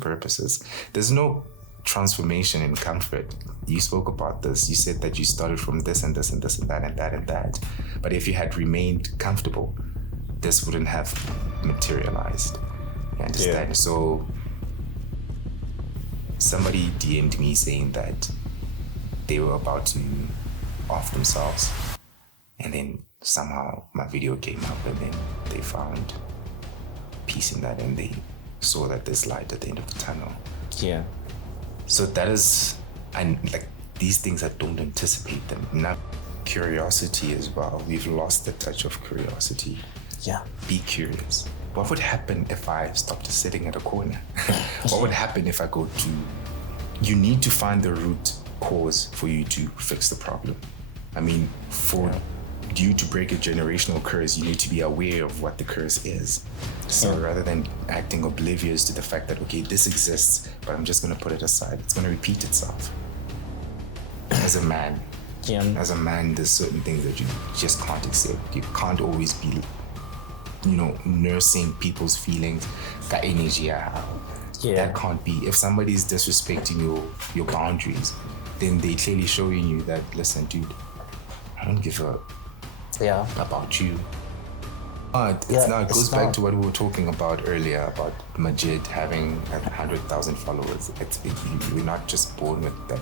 purposes. There's no transformation in comfort. You spoke about this. You said that you started from this and this and this and that and that and that. But if you had remained comfortable, this wouldn't have materialized. You understand? Yeah. So somebody DM'd me saying that they were about to off themselves, and then somehow my video came up, and then they found peace in that, and they saw that there's light at the end of the tunnel. Yeah. So that is, and like these things, I don't anticipate them. Now, curiosity as well. We've lost the touch of curiosity. Yeah. Be curious. What would happen if I stopped sitting at a corner? What would happen if I go to... You need to find the root cause for you to fix the problem. I mean, for you to break a generational curse, you need to be aware of what the curse is. So rather than acting oblivious to the fact that, okay, this exists, but I'm just going to put it aside, it's going to repeat itself. As a man, there's certain things that you just can't accept. You can't always be, nursing people's feelings, that energy. That can't be. If somebody's disrespecting your boundaries, then they clearly showing you that, listen, dude, I don't give a about you. But it goes back to what we were talking about earlier about Majid having 100,000 followers. We're not just born with that.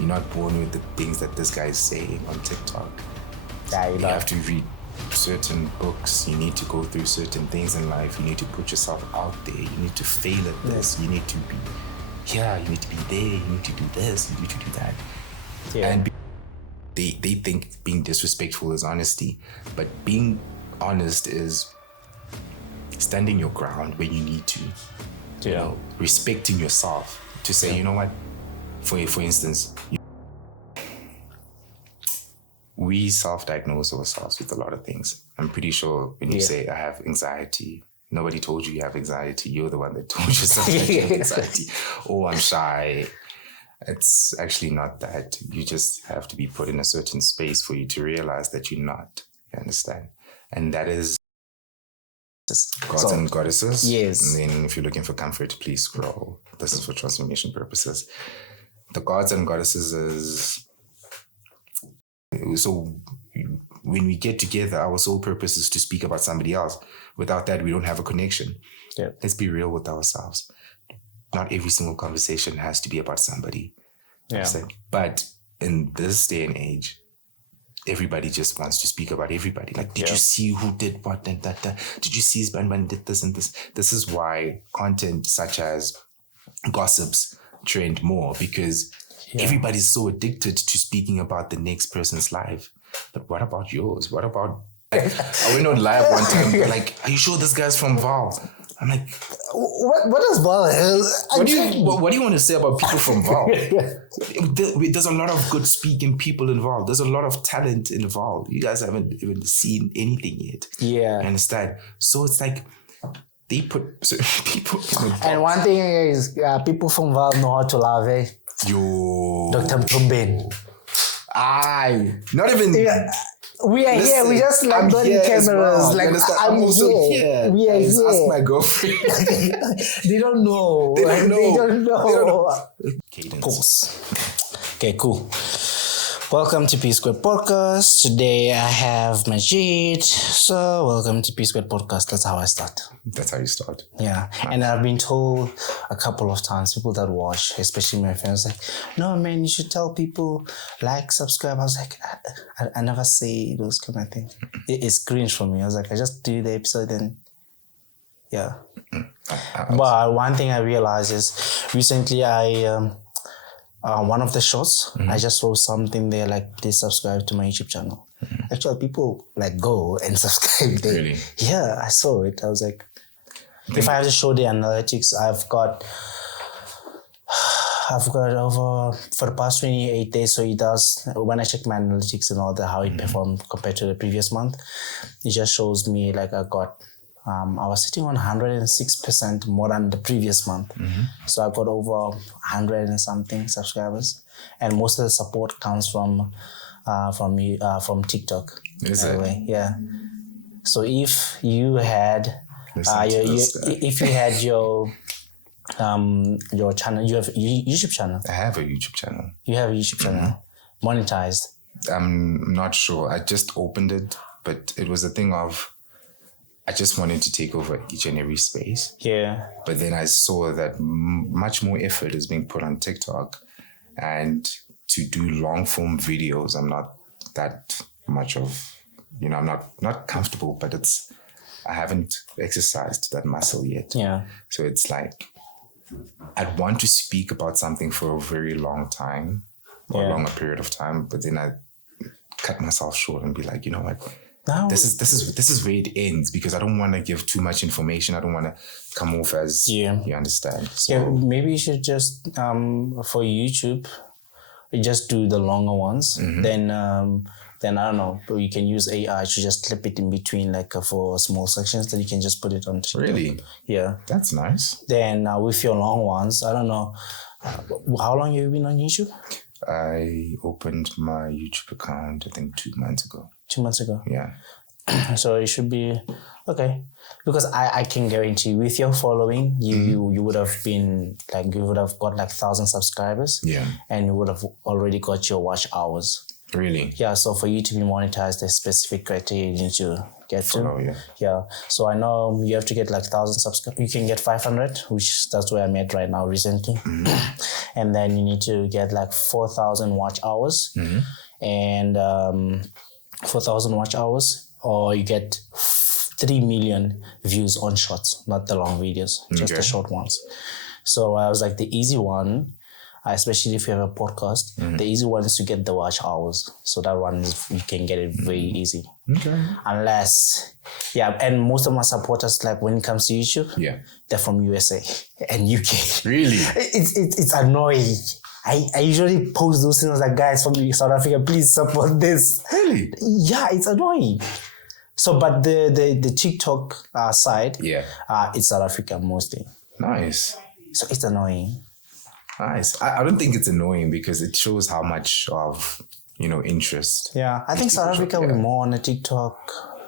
You're not born with the things that this guy is saying on TikTok. You have to read certain books. You need to go through certain things in life. You need to put yourself out there. You need to fail at this. You need to be here. You need to be there. You need to do this. You need to do that. And they think being disrespectful is honesty, but being honest is standing your ground when you need to. Respecting yourself to say, you know what, for instance, we self-diagnose ourselves with a lot of things. I'm pretty sure when you say I have anxiety, nobody told you have anxiety. You're the one that told yourself that you have anxiety. Oh, I'm shy. It's actually not that. You just have to be put in a certain space for you to realize that you're not. You understand? And that is gods and goddesses. Yes. And then if you're looking for comfort, please scroll. This is for transformation purposes. The gods and goddesses is... So when we get together, our sole purpose is to speak about somebody else. Without that, we don't have a connection. Yeah. Let's be real with ourselves. Not every single conversation has to be about somebody. Yeah. But in this day and age, everybody just wants to speak about everybody. Like, did you see who did what and that? Did you see his band did this and this? This is why content such as gossips trend more, because everybody's so addicted to speaking about the next person's life. But what about yours? What about... I went on live one time, like, are you sure this guy's from Val? I'm like, what is Val? What do you want to say about people from Val? There's a lot of good speaking people involved. There's a lot of talent involved. You guys haven't even seen anything yet. Yeah. You understand? So it's like they put certain people in the box. And one thing is, people from Val know how to love, eh? Dr. Mtumben. Not even... We are here. We just like bloody cameras. Well. Like I'm also here. We are here. Ask my girlfriend. They don't know. They don't know. Of course. Okay, cool. Welcome to P Squared Podcast. Today I have Majid. So welcome to P Squared Podcast. That's how I start. That's how you start. Yeah. And I've been told a couple of times, people that watch, especially my friends, like, no man, you should tell people, like, subscribe. I was like, I never say those kind of things. It's cringe for me. I was like, I just do the episode and But one thing I realized is recently one of the shows, I just wrote something there like, please subscribe to my YouTube channel. Actually, people like go and subscribe there. Really? Yeah, I saw it. I was like, if I have to show the analytics, I've got over, for the past 28 days, so it does, when I check my analytics and all that, how it performed compared to the previous month, it just shows me like I got, I was sitting on 106% more than the previous month. So I got over 100 and something subscribers. And most of the support comes from TikTok. Is it? Yeah. So if you had, if you had your your channel. You have a YouTube channel. I have a YouTube channel. You have a YouTube channel, monetized. I'm not sure. I just opened it, but it was a thing of I just wanted to take over each and every space. Yeah. But then I saw that much more effort is being put on TikTok, and to do long form videos, I'm not that much of, I'm not comfortable, but I haven't exercised that muscle yet. Yeah. So it's like, I'd want to speak about something for a very long time or a longer period of time, but then I cut myself short and be like, you know what? No. This is where it ends, because I don't want to give too much information. I don't want to come off as, you understand. So, yeah, maybe you should just, for YouTube, you just do the longer ones. Then I don't know, you can use AI to just clip it in between, like for small sections, then you can just put it on TikTok. Really? Yeah. That's nice. Then with your long ones, I don't know, how long have you been on YouTube? I opened my YouTube account, I think 2 months ago. 2 months ago? Yeah. So it should be okay, because I can guarantee with your following, you would have been like, you would have got like 1,000 subscribers. Yeah. And you would have already got your watch hours. Really? Yeah, so for you to be monetized, there's specific criteria you need to get to. Yeah. So I know you have to get like 1,000 subscribers. You can get 500, which that's where I'm at right now recently. And then you need to get like 4,000 watch hours. And 4,000 watch hours, or you get 3 million views on shorts, not the long videos, just the short ones. So I was like, the easy one, especially if you have a podcast, the easy one is to get the watch hours. So that one is, you can get it very easy. Okay. Unless, and most of my supporters, like when it comes to YouTube, they're from USA and UK. Really? It's annoying. I usually post those things like, guys from South Africa, please support this. Really? Yeah, it's annoying. So, but the TikTok side, it's South Africa mostly. Nice. So it's annoying. Nice. I don't think it's annoying, because it shows how much of, interest. Yeah, I think South Africa will be more on the TikTok,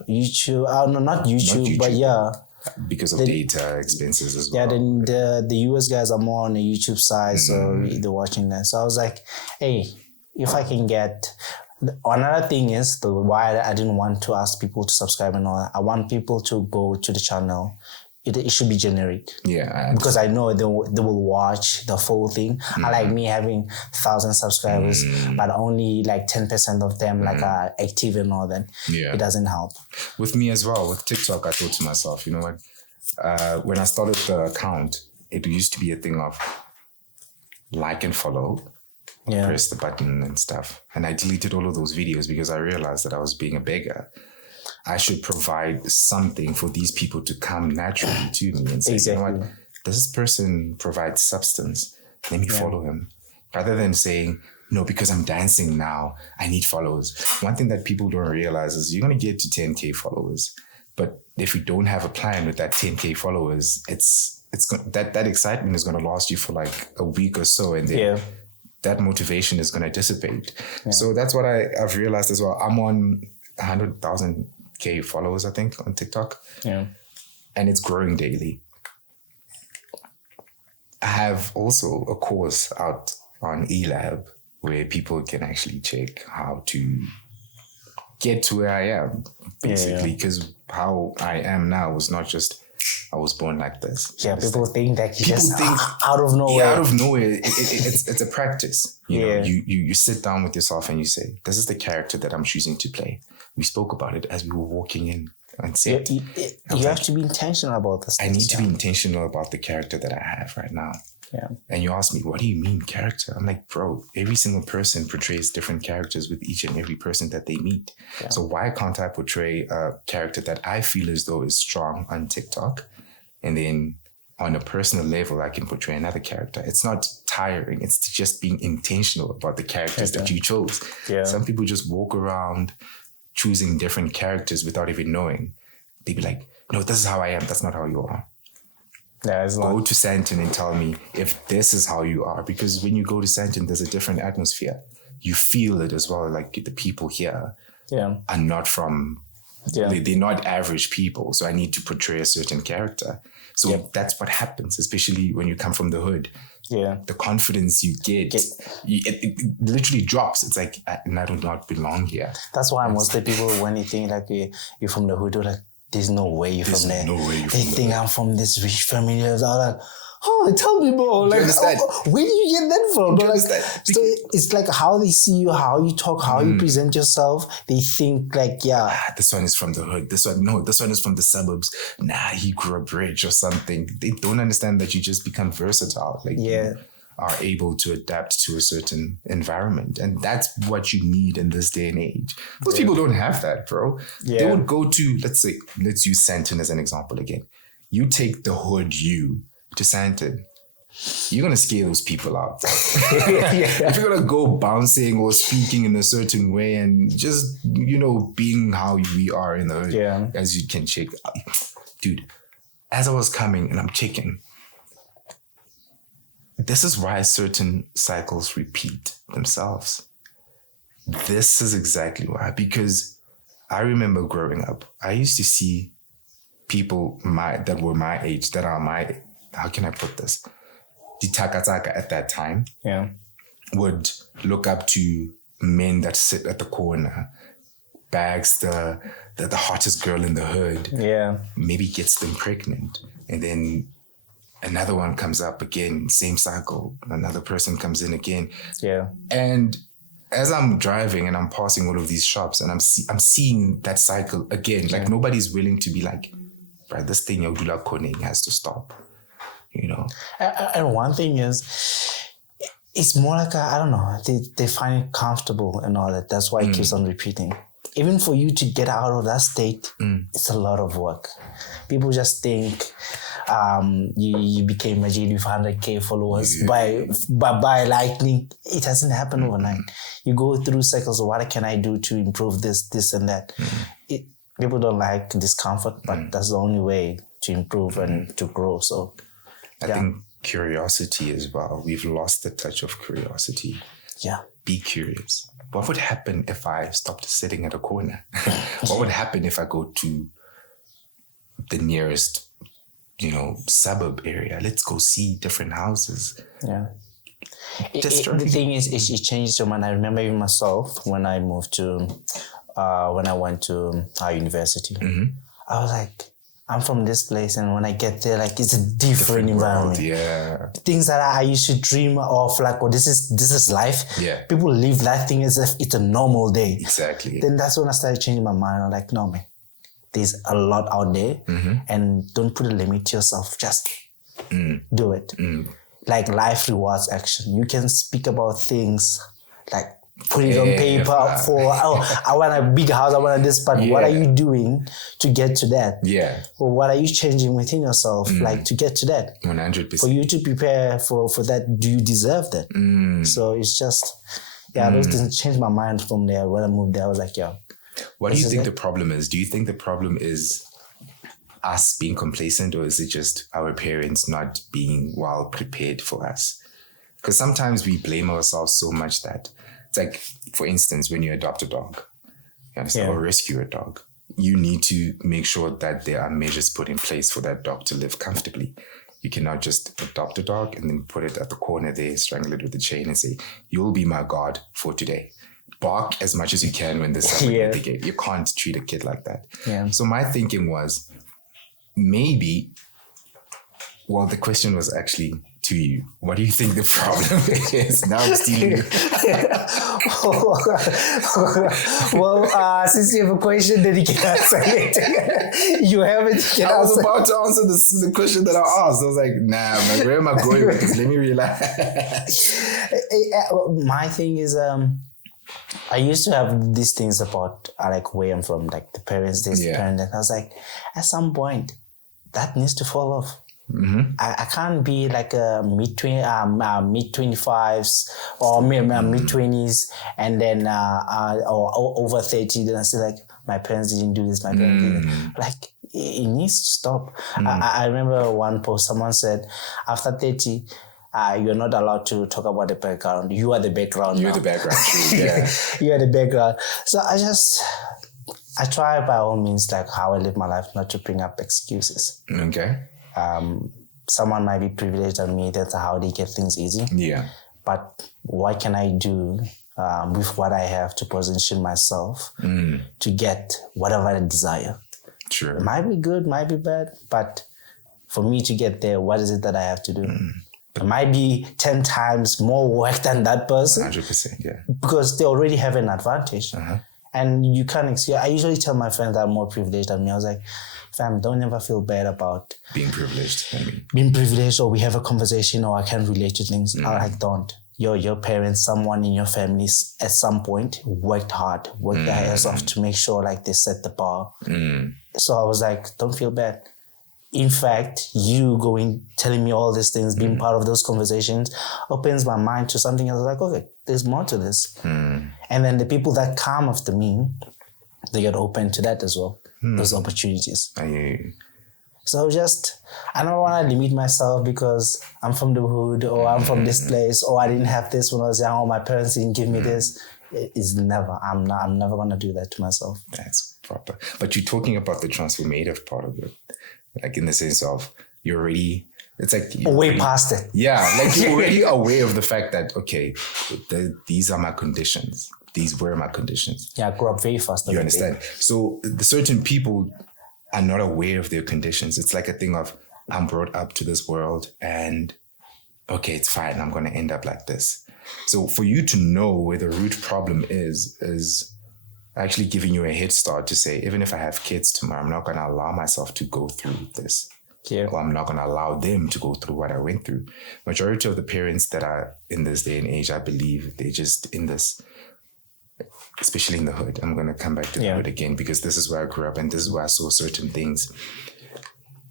YouTube. No, not YouTube, but because of data expenses as well. Yeah, then the US guys are more on the YouTube side, so they're watching that. So I was like, hey, if I can get... Another thing is why I didn't want to ask people to subscribe and all that. I want people to go to the channel. It should be generic. Yeah. Because I know they will watch the full thing. I like me having 1,000 subscribers, but only like 10% of them are active and all that. Yeah. It doesn't help. With me as well, with TikTok, I thought to myself, you know what? When I started the account, it used to be a thing of like and follow, press the button and stuff. And I deleted all of those videos because I realized that I was being a beggar. I should provide something for these people to come naturally to me and say, you know what, this person provides substance. Let me follow him. Rather than saying, no, because I'm dancing now, I need followers. One thing that people don't realize is you're going to get to 10K followers. But if you don't have a plan with that 10K followers, that excitement is going to last you for like a week or so. And then that motivation is going to dissipate. Yeah. So that's what I've realized as well. I'm on 100,000 followers, I think, on TikTok. Yeah. And it's growing daily. I have also a course out on eLab where people can actually check how to get to where I am, basically, because how I am now was not just I was born like this. Yeah, people think that you just out of nowhere. Yeah, out of nowhere. It's a practice. You know, you sit down with yourself and you say, this is the character that I'm choosing to play. We spoke about it as we were walking in and said, you have to be intentional about this. I need to be intentional about the character that I have right now. Yeah. And you ask me, what do you mean character? I'm like, bro, every single person portrays different characters with each and every person that they meet. Yeah. So why can't I portray a character that I feel as though is strong on TikTok? And then on a personal level, I can portray another character. It's not tiring. It's just being intentional about the characters that you chose. Yeah. Some people just walk around choosing different characters without even knowing. They'd be like, no, this is how I am. That's not how you are. Yeah, go to Santon and tell me if this is how you are. Because when you go to Santon, there's a different atmosphere. You feel it as well. Like the people here are not from... They're not average people. So I need to portray a certain character. So that's what happens, especially when you come from the hood. Yeah. The confidence you get, it literally drops. It's like, I do not belong here. That's why most of the people, when you think like you're from the hood, they're like, there's no way you're from there. No way you're from They think I'm from this rich family. I'm like, oh, tell me more. Like, where do you get that from? Like, so it's like how they see you, how you talk, how you present yourself. They think like, this one is from the hood. This one is from the suburbs. Nah, he grew up rich or something. They don't understand that you just become versatile. Like, you are able to adapt to a certain environment. And that's what you need in this day and age. Most people don't have that, bro. Yeah. They would go to, let's use Sandton as an example again. You take the hood to Sandton, you're going to scare those people out. If you're going to go bouncing or speaking in a certain way and just, being how we are in the hood, as you can check. Dude, as I was coming and I'm checking, this is why certain cycles repeat themselves. This is exactly why. Because I remember growing up, I used to see people that were my age, that are my, how can I put this? The takataka at that time would look up to men that sit at the corner, bags the hottest girl in the hood. Yeah. Maybe gets them pregnant. And then another one comes up again, same cycle. Another person comes in again. Yeah. And as I'm driving and I'm passing all of these shops and I'm seeing that cycle again, like nobody's willing to be like, right, this thing Yodula Koning has to stop, And one thing is, it's more like, I don't know, they find it comfortable and all that. That's why it keeps on repeating. Even for you to get out of that state, it's a lot of work. People just think you became Majid with 100K followers by lightning. It doesn't happen overnight. You go through cycles of what can I do to improve this and that. People don't like discomfort, but that's the only way to improve and to grow. So I think curiosity as well. We've lost the touch of curiosity. Yeah. Be curious. What would happen if I stopped sitting at a corner? What would happen if I go to the nearest, suburb area? Let's go see different houses. Yeah. The thing is, it changed your mind. I remember even myself when I moved to, when I went to our university. I was like, I'm from this place, and when I get there, like, it's a different environment. World, yeah. Things that I used to dream of, like, this is life. Yeah. People live that thing as if it's a normal day. Exactly. Then that's when I started changing my mind. I'm like, no, man, there's a lot out there, and don't put a limit to yourself. Just do it. Like, life rewards action. You can speak about things like, put it on paper I want a big house, I want this, but what are you doing to get to that? Yeah. Or what are you changing within yourself, like, to get to that? 100%. For you to prepare for that, do you deserve that? So it's just, those things changed my mind from there. When I moved there, I was like, what do you think the problem is? Do you think the problem is us being complacent, or is it just our parents not being well prepared for us? Because sometimes we blame ourselves so much that it's like, for instance, when you adopt a dog, you understand, or rescue a dog, you need to make sure that there are measures put in place for that dog to live comfortably. You cannot just adopt a dog and then put it at the corner there, strangle it with a chain and say, you'll be my God for today. Bark as much as you can when there's somebody at the gate. You can't treat a kid like that. Yeah. So my thinking was, maybe, the question was actually to you. What do you think the problem is? Now I'm stealing you. Since you have a question, then you can answer it. You have it. I was about to answer the question that I asked. I was like, nah, man, where am I going with this? Let me relax. My thing is, I used to have these things about like where I'm from, like the parents, this parent, and I was like, at some point, that needs to fall off. I can't be like a mid-25s or mid-20s and then or over 30, then I say like, my parents didn't do this, my parents didn't. Like, it needs to stop. I remember one post, someone said, after 30, you're not allowed to talk about the background. You are the background. You're the background, true. Yeah. You are the background. So I try by all means, like, how I live my life, not to bring up excuses. Okay. someone might be privileged than me. That's how they get things easy. Yeah. But what can I do with what I have to position myself to get whatever I desire? Sure. It might be good, might be bad, but for me to get there, what is it that I have to do? It might be 10 times more work than that person. 100%, yeah. Because they already have an advantage. And you can't excuse. I usually tell my friends that are more privileged than me. I was like, fam, don't ever feel bad about being privileged. Being privileged, or we have a conversation, or I can't relate to things. I like, don't. Your parents, someone in your family at some point worked hard, worked their ass off to make sure like they set the bar. So I was like, don't feel bad. In fact, you telling me all these things, being part of those conversations opens my mind to something else. Like, okay, there's more to this. And then the people that come after me, they get open to that as well, those opportunities. I hear you. So I don't want to limit myself because I'm from the hood, or I'm from this place, or I didn't have this when I was young, or my parents didn't give me this. It's never. I'm never going to do that to myself. That's proper. But you're talking about the transformative part of it. Like in the sense of you're already, it's like way past it. Yeah, like you're already aware of the fact that, okay, these are my conditions. These were my conditions. Yeah, I grew up very fast. You understand? So the certain people are not aware of their conditions. It's like a thing of, I'm brought up to this world and, okay, it's fine. I'm going to end up like this. So for you to know where the root problem is actually giving you a head start to say, even if I have kids tomorrow, I'm not going to allow myself to go through this. Yeah. Or I'm not going to allow them to go through what I went through. Majority of the parents that are in this day and age, I believe they're just in this, especially in the hood. I'm going to come back to the hood again because this is where I grew up and this is where I saw certain things.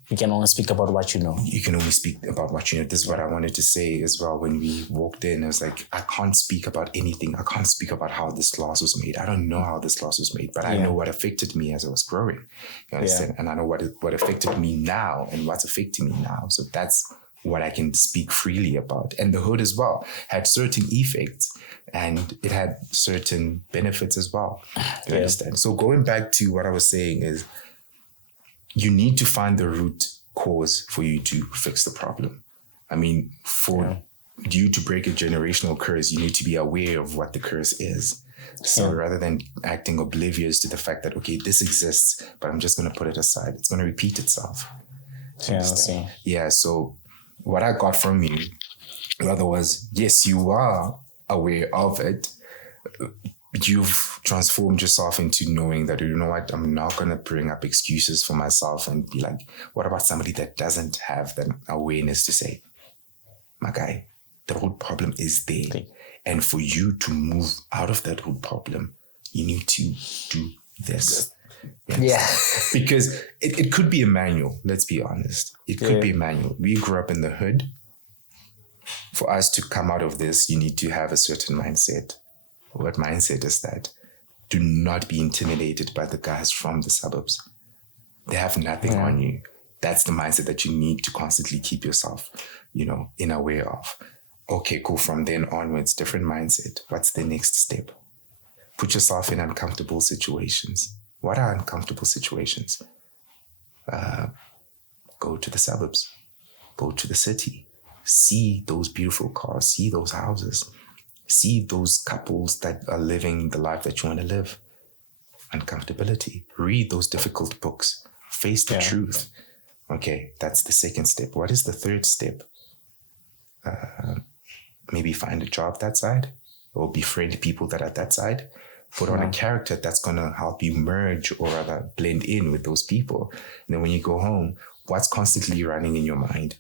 You can only speak about what you know. You can only speak about what you know. This is what I wanted to say as well. When we walked in, I was like, I can't speak about anything. I can't speak about how this glass was made. I don't know how this glass was made, but I know what affected me as I was growing. You understand? And I know what affected me now and what's affecting me now. So that's what I can speak freely about. And the hood as well had certain effects and it had certain benefits as well. You understand? So going back to what I was saying is, you need to find the root cause for you to fix the problem. I mean, for you to break a generational curse, you need to be aware of what the curse is. So rather than acting oblivious to the fact that, okay, this exists, but I'm just going to put it aside, it's going to repeat itself. Yeah, so what I got from you, rather was, yes, you are aware of it. You've transformed yourself into knowing that, you know what, I'm not going to bring up excuses for myself and be like, what about somebody that doesn't have that awareness to say, my guy, the root problem is there. Okay. And for you to move out of that root problem, you need to do this. Yes. Because it could be a manual, let's be honest. It could be a manual. We grew up in the hood. For us to come out of this, you need to have a certain mindset. What mindset is that? Do not be intimidated by the guys from the suburbs. They have nothing on you. That's the mindset that you need to constantly keep yourself, in aware of. Okay, cool. From then onwards, different mindset. What's the next step? Put yourself in uncomfortable situations. What are uncomfortable situations? Go to the suburbs. Go to the city. See those beautiful cars. See those houses. See those couples that are living the life that you want to live. Uncomfortability. Read those difficult books. Face the truth. Okay, that's the second step. What is the third step? Maybe find a job that side or befriend people that are that side. Put on a character that's going to help you merge or rather blend in with those people. And then when you go home, what's constantly running in your mind?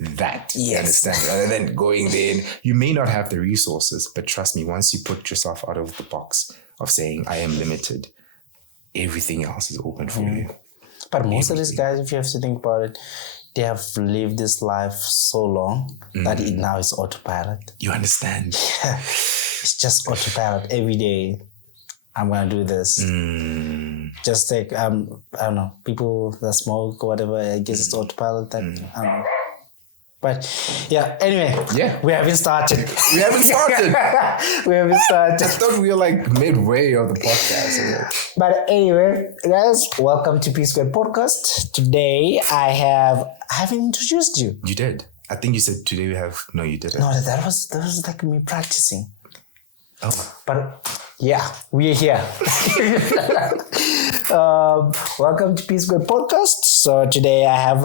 That. You understand? Rather than going there, you may not have the resources, but trust me, once you put yourself out of the box of saying, I am limited, everything else is open for you. But most of these guys, if you have to think about it, they have lived this life so long that it now is autopilot. You understand? Yeah. It's just autopilot every day. I'm going to do this. Just like, I don't know, people that smoke or whatever, I guess it's autopilot. I don't know. But yeah, anyway. Yeah. We haven't started. We haven't started. I I thought we were like midway of the podcast. But anyway, guys, welcome to P Squared Podcast. Today I haven't introduced you. You did. I think you said today we have. No, you didn't. No, that was like me practicing. Oh. But yeah, we are here. Welcome to P Squared Podcast. So today I have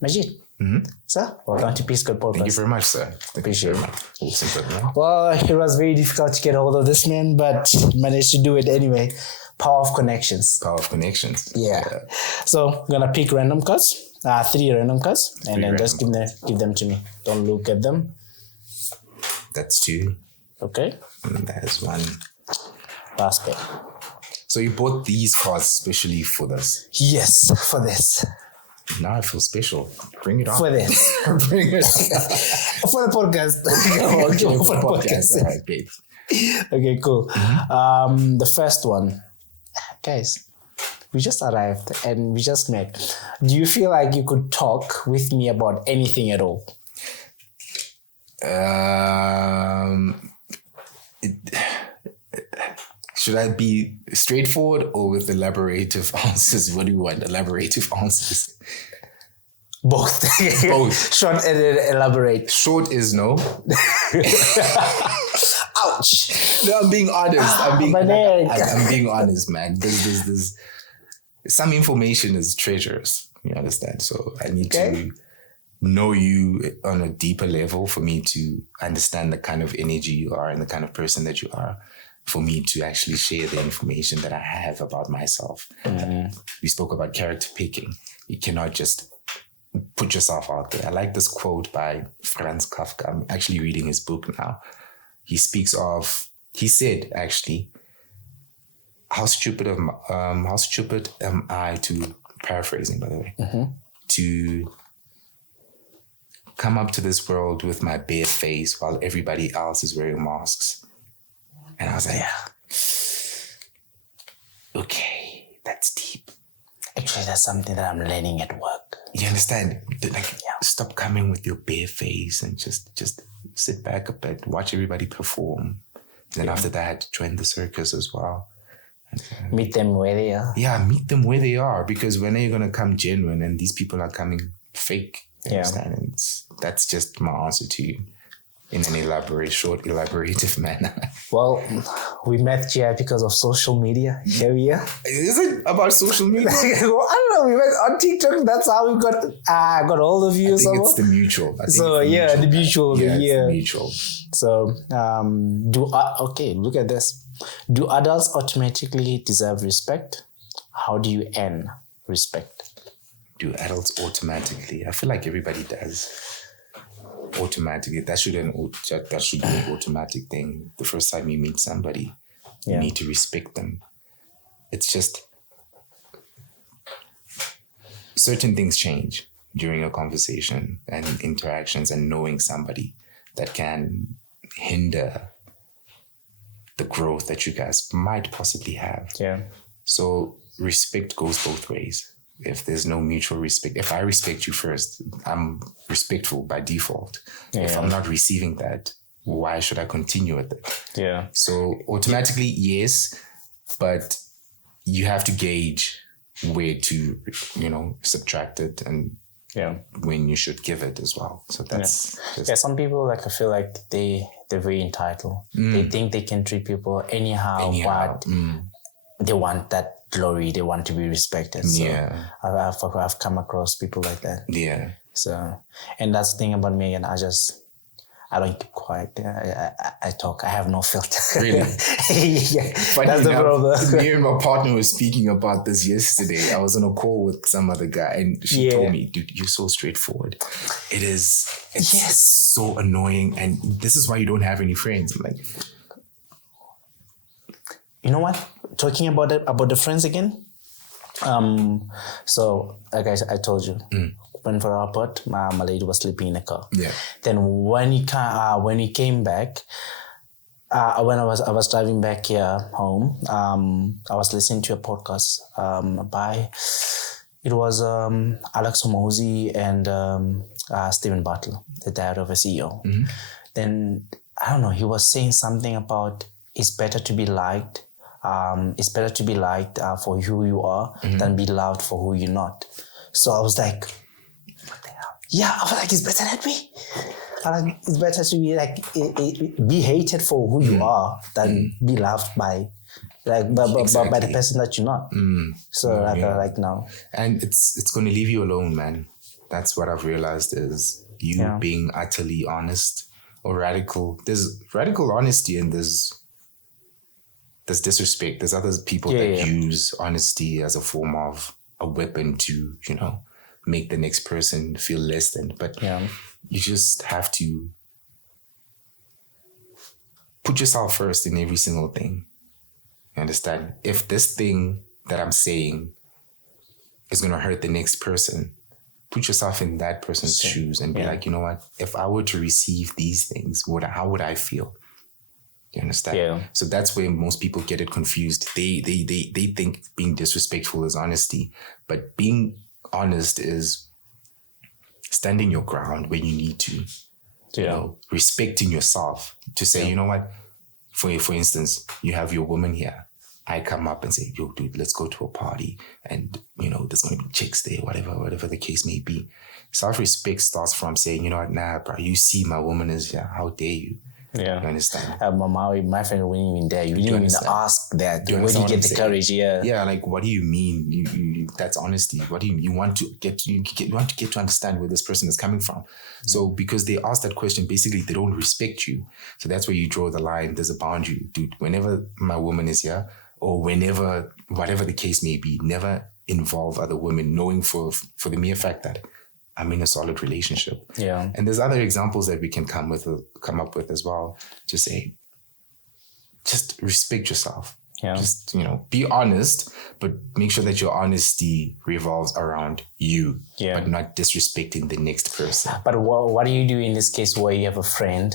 Majid. Mm-hmm. Sir, welcome to P Squared Podcast. Thank you very much, sir. Appreciate it. Awesome. Well, it was very difficult to get hold of this man, but managed to do it anyway. Power of connections. Power of connections. Yeah. So I'm gonna pick random cards. 3 random cards, and then just give them to me. Don't look at them. That's 2. Okay. And that is 1. Last pair. So you bought these cards especially for this? Yes, for this. Now I feel special. Bring it on. For this. Bring it For the podcast. Okay, for the podcast. All right, great. Okay, cool. Mm-hmm. The first one. Guys, we just arrived and we just met. Do you feel like you could talk with me about anything at all? Should I be straightforward or with elaborative answers? What do you want? Elaborative answers? Both. Both. Short and elaborate. Short is no. Ouch. No, I'm being honest. I'm being honest, man. There's some information is treasures. You understand? So I need to know you on a deeper level for me to understand the kind of energy you are and the kind of person that you are, for me to actually share the information that I have about myself. Mm-hmm. We spoke about character picking. You cannot just put yourself out there. I like this quote by Franz Kafka. I'm actually reading his book now. He said, actually, how stupid am I, to paraphrasing, by the way, to come up to this world with my bare face while everybody else is wearing masks. And I was like, okay, that's deep. Actually, that's something that I'm learning at work. You understand? Stop coming with your bare face and just sit back a bit, watch everybody perform. Then after that, join the circus as well. Meet them where they are. Yeah, meet them where they are, because when are you going to come genuine and these people are coming fake? You understand? And that's just my answer to you in an elaborative manner. Well, we met here because of social media. Here we are. Is it about social media? Well, I don't know. We met on TikTok. That's how we got all of you. I think it's the mutual. The mutual. Yeah, it's the mutual. So, look at this. Do adults automatically deserve respect? How do you earn respect? Do adults automatically? I feel like everybody does. Automatically. That should be an automatic thing. The first time you meet somebody, you need to respect them. It's just certain things change during a conversation and interactions, and knowing somebody that can hinder the growth that you guys might possibly have. Yeah. So respect goes both ways. If there's no mutual respect, if I respect you first, I'm respectful by default. Yeah. If I'm not receiving that, why should I continue with it? Yeah. So automatically, yes, but you have to gauge where to, subtract it and when you should give it as well. So that's some people, I feel like they're very entitled. They think they can treat people anyhow. But they want that glory. They want to be respected. So I've come across people like that. Yeah. So, and that's the thing about me, and I don't keep quiet. I talk. I have no filter. Really? Funny that's the problem. Me and my partner were speaking about this yesterday. I was on a call with some other guy, and she told me, dude, you're so straightforward. It's so annoying, and this is why you don't have any friends. I'm like, you know what? Talking about the friends again. So like I told you, went for our airport. My lady was sleeping in the car. Yeah. Then when he came back, when I was driving back here home, I was listening to a podcast by It was Alex Hormozi and Stephen Bartlett, the dad of a CEO. Then, I don't know, he was saying something about it's better to be liked. It's better to be liked for who you are than be loved for who you're not. So I was like, what the hell? Yeah, I was like, it's better that way. It's better to be like be hated for who you are than be loved by by the person that you're not. So like now, and it's going to leave you alone, man. That's what I've realized is you being utterly honest or radical. There's radical honesty and there's disrespect. There's other people that use honesty as a form of a weapon to, make the next person feel less than. But you just have to put yourself first in every single thing. You understand? If this thing that I'm saying is going to hurt the next person, put yourself in that person's shoes and be like, you know what? If I were to receive these things, how would I feel? You understand? Yeah. So that's where most people get it confused. They think being disrespectful is honesty, but being honest is standing your ground when you need to. Respecting yourself to say, you know what? For instance, you have your woman here. I come up and say, yo, dude, let's go to a party, and there's gonna be chicks there, whatever the case may be. Self-respect starts from saying, you know what, nah, bro, you see my woman is here. How dare you? Yeah. You understand? My friend wouldn't even dare. You didn't even ask that. Where do you get the courage? Yeah. Yeah, like, what do you mean? You that's honesty. What do you want to get? You want to get to understand where this person is coming from. So because they ask that question, basically they don't respect you. So that's where you draw the line. There's a boundary, dude. Whenever my woman is here, or whenever, whatever the case may be, never involve other women, knowing for the mere fact that I'm in a solid relationship. Yeah. And there's other examples that we can come up with as well to say, just respect yourself. Yeah. Just, be honest, but make sure that your honesty revolves around you, but not disrespecting the next person. But what do you do in this case where you have a friend,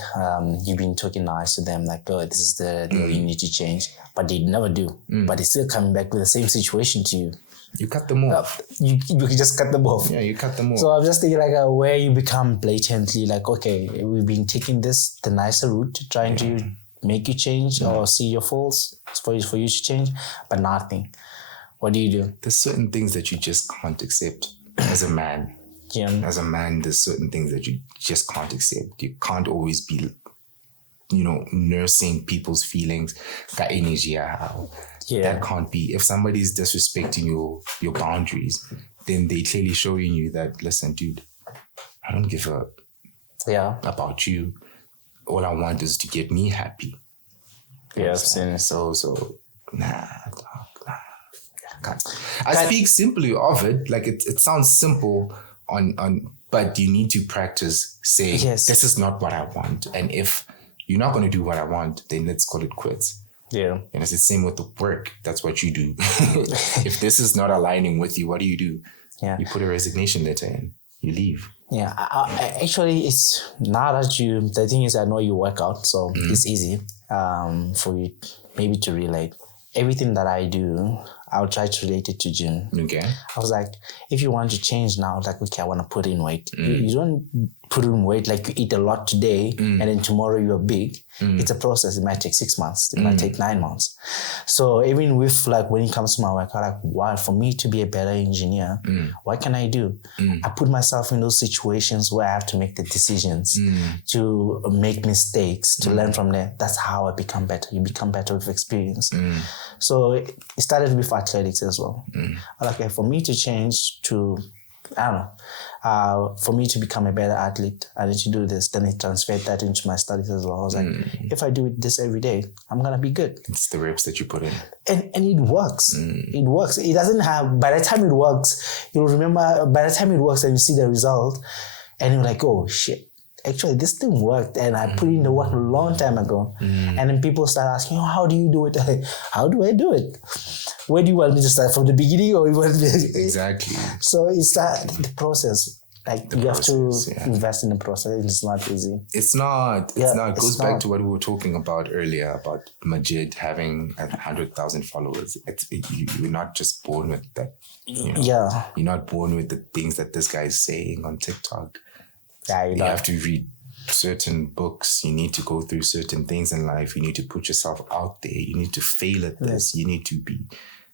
you've been talking nice to them, like, oh, this is the deal you need to change, but they never do. But they're still coming back with the same situation to you. You cut them off. You can just cut them off. Yeah, you cut them off. So I'm just thinking like where you become blatantly like, okay, we've been taking the nicer route, trying to make you change or see your faults for you to change, but nothing. What do you do? There's certain things that you just can't accept as a man. Yeah. As a man, there's certain things that you just can't accept. You can't always be, nursing people's feelings. Got energy. That can't be. If somebody's disrespecting your boundaries, then they clearly showing you that, listen, dude, I don't give a about you. All I want is to get me happy. Yes. So nah. I speak simply of it. Like it sounds simple but you need to practice saying, this is not what I want. And if you're not going to do what I want, then let's call it quits. Yeah. And it's the same with the work. That's what you do. If this is not aligning with you, what do? Yeah. You put a resignation letter in. You leave. Yeah. Actually, it's now that the thing is, I know you work out, so it's easy for you maybe to relate. Everything that I do, I'll try to relate it to gym. Okay. I was like, if you want to change now, like, okay, I want to put in weight. You don't put in weight like you eat a lot today and then tomorrow you're big. It's a process. It might take 6 months. It might take 9 months. So even with like when it comes to my work, I'm like, wow, for me to be a better engineer, what can I do? I put myself in those situations where I have to make the decisions, to make mistakes, to learn from there. That's how I become better. You become better with experience. So it started with athletics as well. Okay, for me to change to, I don't know, for me to become a better athlete, I need to do this. Then it transferred that into my studies as well. I was like, if I do this every day, I'm going to be good. It's the reps that you put in. And it works. It works. It doesn't have, by the time it works, you'll remember, by the time it works and you see the result, and you're like, oh shit. Actually, this thing worked and I put in the work a long time ago. And then people start asking, how do you do it? How do I do it? Where do you want me to start? From the beginning or you want me to... Exactly. So it's the process. Like you have to invest in the process. It's not easy. It's not. It goes back to what we were talking about earlier about Majid having 100,000 followers. You're not just born with that. You're not born with the things that this guy is saying on TikTok. Yeah, you have to read certain books. You need to go through certain things in life. You need to put yourself out there. You need to fail at this. You need to be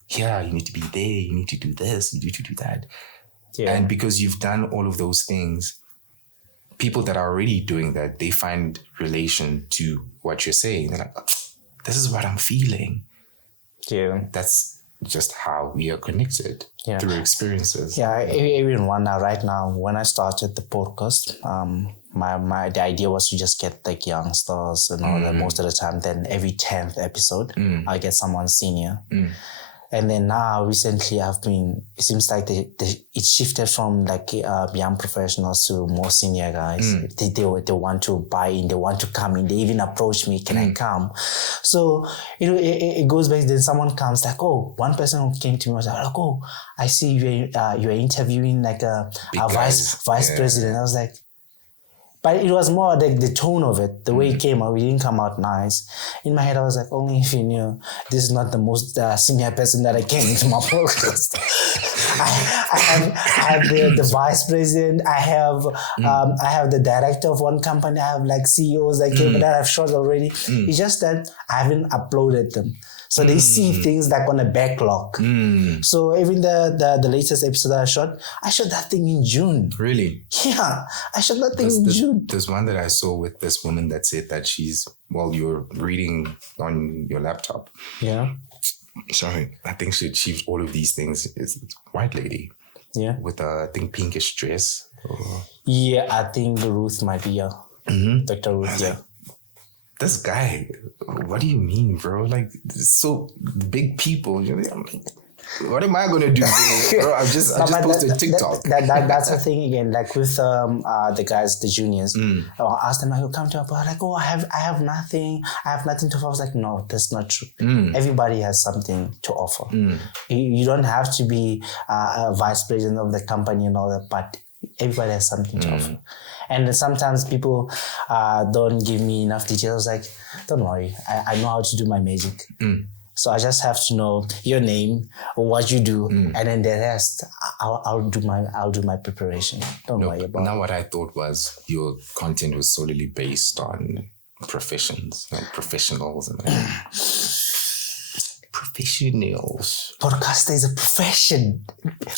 here. You need to be there. You need to do this. You need to do that. Yeah. And because you've done all of those things, people that are already doing that, they find relation to what you're saying. They're like, this is what I'm feeling. Yeah. That's just how we are connected through experiences. Yeah, I even wonder right now, when I started the podcast, the idea was to just get like youngsters and all that most of the time. Then every 10th episode, I get someone senior. And then now recently it seems like it shifted from like young professionals to more senior guys. They want to buy in, they want to come in, they even approach me, can I come? So, it goes back, then someone comes like, one person came to me was like, I see you're interviewing like a vice president. I was like, but it was more like the tone of it, the way it came out. It didn't come out nice. In my head, I was like, only if you knew this is not the most senior person that I came into my podcast. I have the vice president. I have the director of one company. I have like CEOs that came that I've shot already. It's just that I haven't uploaded them. So they see things like on a backlog. So even the latest episode that I shot that thing in June. Really? Yeah, I shot that thing in June. There's one that I saw with this woman that said that you're reading on your laptop. Yeah. Sorry, I think she achieved all of these things. It's a white lady. Yeah. With I think pinkish dress. Yeah, I think Ruth might be, Dr. Ruth, yeah. This guy, what do you mean, bro? Like, so big people. I'm like, what am I going to do, bro? I just posted TikTok. That's the thing again, like with the guys, the juniors. I asked them, like, come to a bar, like, I have nothing to offer. I was like, no, that's not true. Everybody has something to offer. You don't have to be a vice president of the company and all that, but everybody has something to offer. And sometimes people don't give me enough details. Like, don't worry, I know how to do my magic. So I just have to know your name, what you do, and then the rest, I'll do my preparation. Don't worry about it. Now what I thought was your content was solely based on professions, like professionals and professionals. Podcaster is a profession.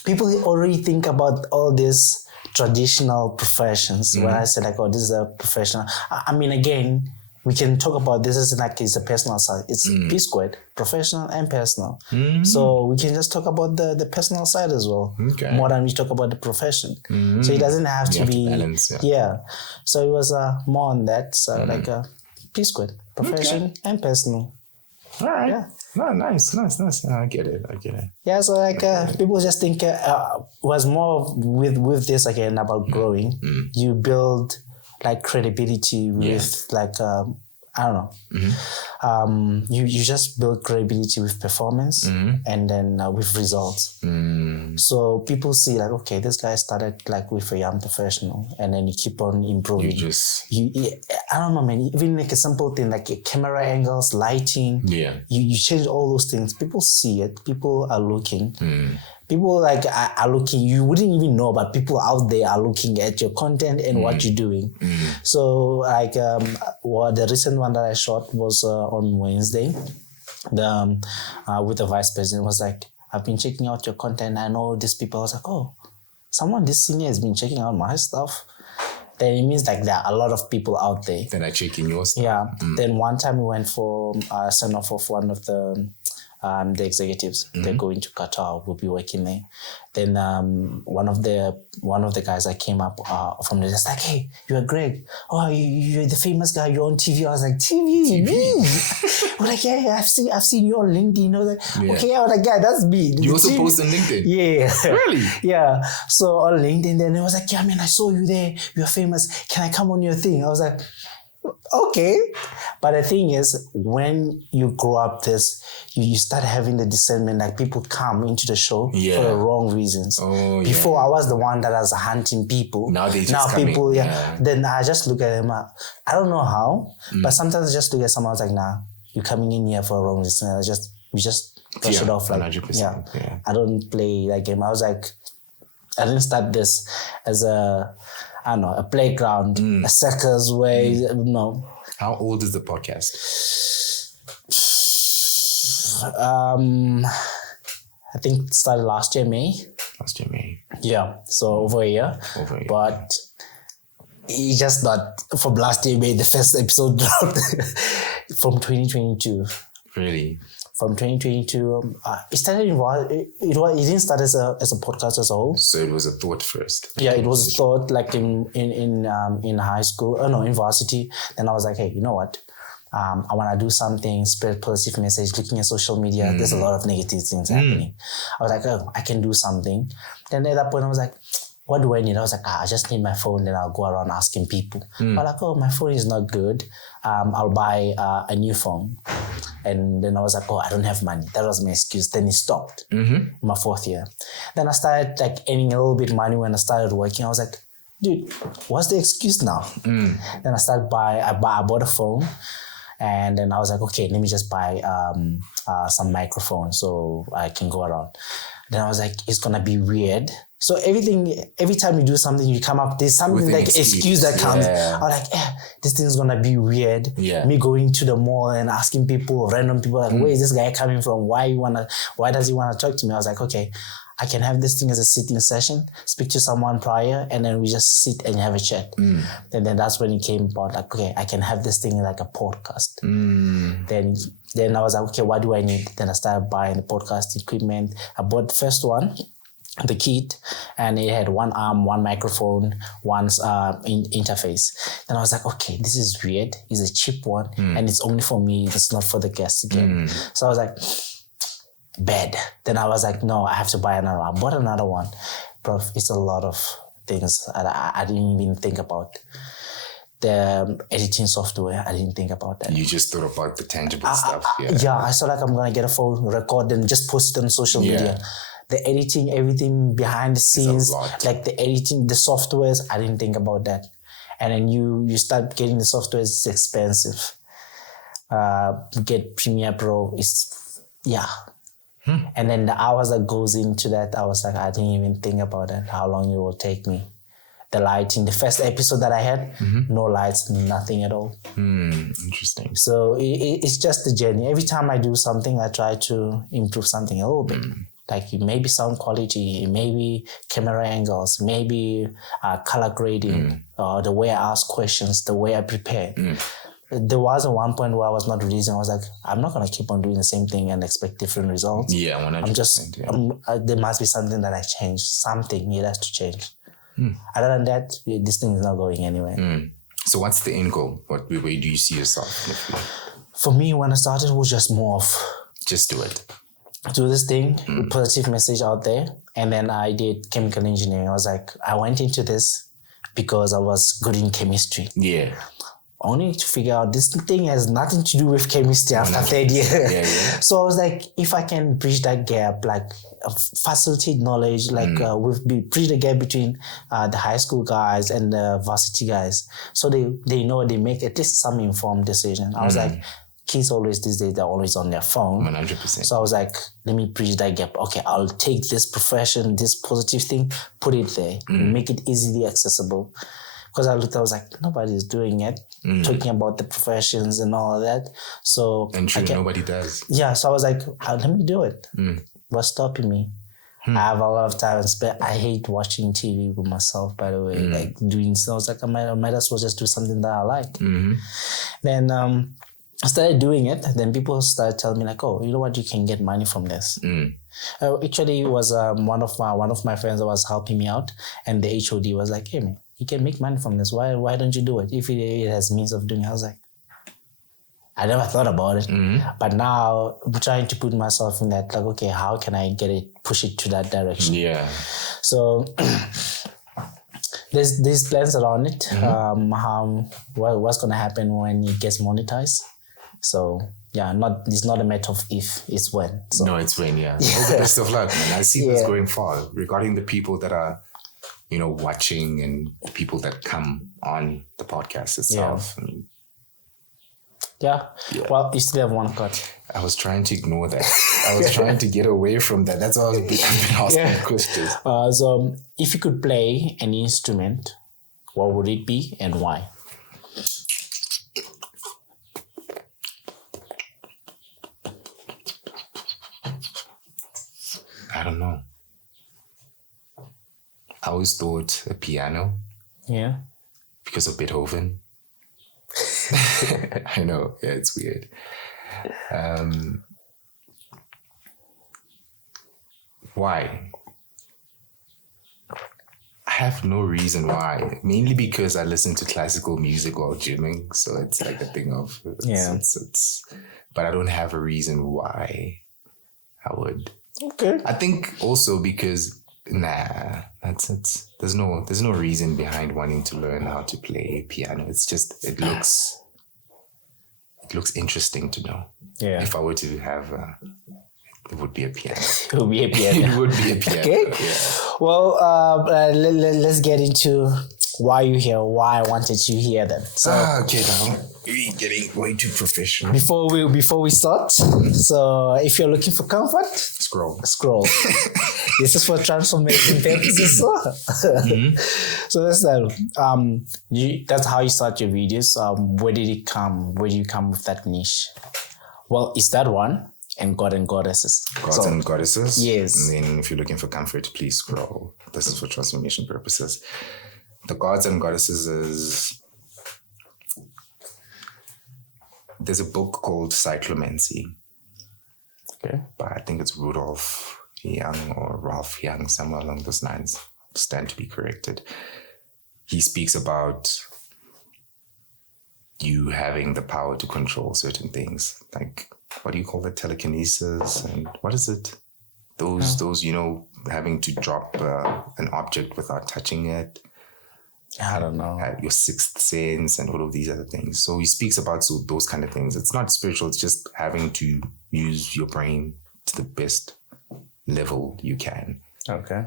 People already think about all this traditional professions. When I say like, this is a professional. I mean, again, we can talk about this as like it's a personal side. It's P squared, professional and personal. So we can just talk about the personal side as well. More than we talk about the profession. So it doesn't have to be balance, So it was more on that. So like a P squared, profession and personal. All right. Yeah. No, nice. I get it. Yeah, so like people just think was more with this again about growing. You build like credibility with like I don't know. You just build credibility with performance and then with results. So people see like, okay, this guy started like with a young professional and then you keep on improving. I don't know, man. Even like a simple thing like camera angles, lighting. Yeah. You change all those things. People see it. People are looking. People like are looking, you wouldn't even know, but people out there are looking at your content and what you're doing. So like the recent one that I shot was on Wednesday. With the vice president was like, I've been checking out your content. I know these people. I was like, someone this senior has been checking out my stuff. Then it means like there are a lot of people out there that are checking your stuff. Yeah. Then one time we went for a send off of one of the executives. They're going to Qatar. We'll be working there. Then one of the guys that came up from there just like, hey, you're Greg. Oh, you're the famous guy. You're on TV. I was like, TV? We're like, yeah, I've seen you on LinkedIn. I was like, okay, I was like, yeah, that's me. You also post on LinkedIn? Yeah. Really? Yeah. So on LinkedIn, then it was like, yeah, man, I saw you there. You're famous. Can I come on your thing? I was like, okay. But the thing is, when you grow up you start having the discernment, like people come into the show for the wrong reasons. Before I was the one that was hunting people. Now people, then I just look at them. I don't know how, but sometimes I just look at someone I was like, nah, you're coming in here for a wrong reason. We just brush it off. Like, 100%. I don't play that game. I was like, I didn't start this as a I don't know, a playground, a circus where, no. How old is the podcast? I think it started last year, May. Yeah, so over a year. But it's just not from last year, May, the first episode dropped from 2022. Really? From 2022, it started it didn't start as a podcast as a whole. So it was a thought first. Yeah, it was a thought like in high school. In varsity. Then I was like, hey, you know what? I want to do something, spread positive message. Looking at social media, there's a lot of negative things happening. I was like, oh, I can do something. Then at that point, I was like, what do I need? I was like, I just need my phone. Then I'll go around asking people. I'm like, oh, my phone is not good. I'll buy a new phone. And then I was like, oh, I don't have money. That was my excuse. Then it stopped in my fourth year. Then I started like earning a little bit of money when I started working. I was like, dude, what's the excuse now? Then I bought a phone. And then I was like, okay, let me just buy some microphones so I can go around. Then I was like, it's going to be weird. So every time you do something, you come up, there's something like excuse that comes. I'm like, this thing's going to be weird. Yeah. Me going to the mall and asking people, random people, like, where is this guy coming from? Why does he want to talk to me? I was like, okay, I can have this thing as a sitting session, speak to someone prior, and then we just sit and have a chat. And then that's when it came about, like, okay, I can have this thing like a podcast. Then I was like, okay, what do I need? Then I started buying the podcast equipment. I bought the first one, the kit, and it had one arm, one microphone, one interface. Then I was like, okay, this is weird. It's a cheap one, and it's only for me. It's not for the guests again. So I was like, bad. Then I was like, no, I have to buy another one. I bought another one. Bro, it's a lot of things I didn't even think about. The editing software, I didn't think about that. You just thought about the tangible stuff. Yeah, I saw like I'm going to get a phone, record, and just post it on social media. The editing, everything behind the scenes, like the editing, the softwares, I didn't think about that. And then you start getting the software, it's expensive. Get Premiere Pro, and then the hours that goes into that, I was like, I didn't even think about that, how long it will take me. The lighting, the first episode that I had, no lights, nothing at all. Interesting. So it's just the journey. Every time I do something, I try to improve something a little bit. Like maybe sound quality, maybe camera angles, maybe color grading, or the way I ask questions, the way I prepare. There was one point where I was not releasing. I was like, I'm not going to keep on doing the same thing and expect different results. Yeah, 100%. There must be something that I changed. Something, it has to change. Other than that, this thing is not going anywhere. So what's the end goal? Where do you see yourself? For me, when I started, it was just more of... Just do it. Do this thing, positive message out there. And then I did chemical engineering. I was like, I went into this because I was good in chemistry. Yeah. Only to figure out this thing has nothing to do with chemistry after third year. So I was like, if I can bridge that gap, like facilitate knowledge, like bridge the gap between the high school guys and the varsity guys. So they know, they make at least some informed decision. I was like, kids always these days, they're always on their phone. 100%. So I was like, let me bridge that gap. Okay, I'll take this profession, this positive thing, put it there, make it easily accessible. Because I looked, I was like, nobody's doing it, talking about the professions and all of that. So and true, nobody does. Yeah, so I was like, let me do it. What's stopping me? I have a lot of time and spend. I hate watching TV with myself, by the way, like doing so. I was like, I might as well just do something that I like. Then I started doing it. Then people started telling me like, oh, you know what? You can get money from this. Actually, it was one of my friends that was helping me out, and the HOD was like, hey man, you can make money from this. Why don't you do it? If it has means of doing it. I was like, I never thought about it. But now I'm trying to put myself in that, like, okay, how can I push it to that direction? Yeah. So there's plans around it. What's going to happen when it gets monetized. So yeah, it's not a matter of if, it's when. So. No, it's when, yeah. All the best of luck, man. I see this going far. Regarding the people that are, watching and people that come on the podcast itself. I mean, yeah. Well, you still have one cut. I was trying to ignore that. I was trying to get away from that. That's why I've been asking questions. So if you could play an instrument, what would it be and why? I don't know. I always thought a piano. Yeah. Because of Beethoven. I know, yeah, it's weird. Why? I have no reason why. Mainly because I listen to classical music while gymming, so it's like a thing of but I don't have a reason why I would. Okay. I think also because there's no reason behind wanting to learn how to play piano. It's just it looks interesting to know. Yeah. If I were to have it would be a piano. It would be a piano. It would be a piano. Okay. Yeah. Well, let's get into why you here, why I wanted you here then. So okay, now we're getting way too professional. Before we start, so if you're looking for comfort, Scroll. This is for transformation purposes. Mm-hmm. So that's that. That's how you start your videos. Where did it come? Where do you come with that niche? Well, it's that one and God and Goddesses. Gods and Goddesses? Yes. And then if you're looking for comfort, please scroll. This is for transformation purposes. The Gods and Goddesses is... There's a book called Cyclomancy. Okay. But I think it's Rudolph Young or Ralph Young, somewhere along those lines. Stand to be corrected. He speaks about you having the power to control certain things. Like, what do you call it? Telekinesis, and what is it? Those, having to drop an object without touching it. I don't know. Your sixth sense and all of these other things. So he speaks about those kind of things. It's not spiritual. It's just having to use your brain to the best level you can. Okay.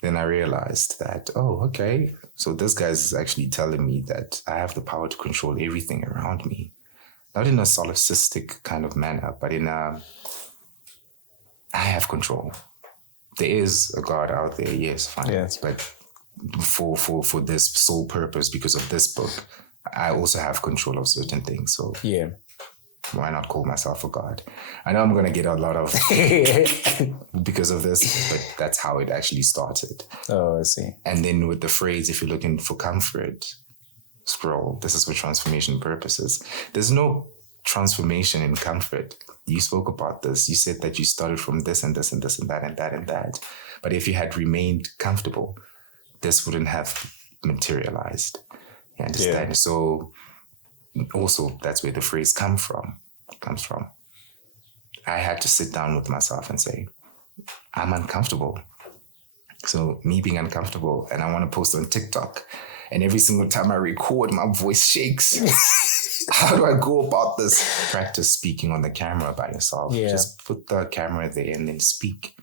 Then I realized that, okay. So this guy's actually telling me that I have the power to control everything around me. Not in a solipsistic kind of manner, but I have control. There is a God out there, yes, fine. Yes. But for this sole purpose, because of this book, I also have control of certain things. So yeah, why not call myself a God? I know I'm going to get a lot of because of this, but that's how it actually started. Oh, I see. And then with the phrase, if you're looking for comfort, scroll. This is for transformation purposes. There's no transformation in comfort. You spoke about this. You said that you started from this and this and this and that and that and that. But if you had remained comfortable, this wouldn't have materialized. You understand? Yeah. So also that's where the phrase comes from. I had to sit down with myself and say, I'm uncomfortable. So me being uncomfortable, and I want to post on TikTok, and every single time I record, my voice shakes. How do I go about this? Practice speaking on the camera by yourself. Yeah. Just put the camera there and then speak.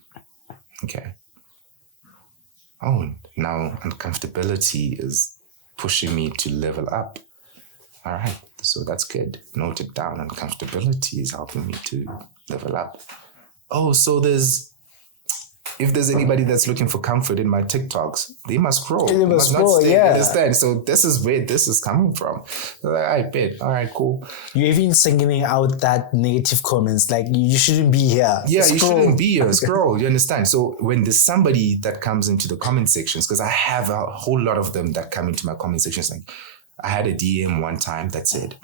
Okay. Oh, now uncomfortability is pushing me to level up. All right, so that's good. Note it down. Uncomfortability is helping me to level up. Oh, so if there's anybody that's looking for comfort in my TikToks, they must scroll. They must scroll, yeah. Understand? So this is where this is coming from. I bet. All right, cool. You're even singling out that negative comments, like you shouldn't be here. Yeah, scroll. You shouldn't be here. Scroll. You understand? So when there's somebody that comes into the comment sections, because I have a whole lot of them that come into my comment sections, like I had a DM one time that said,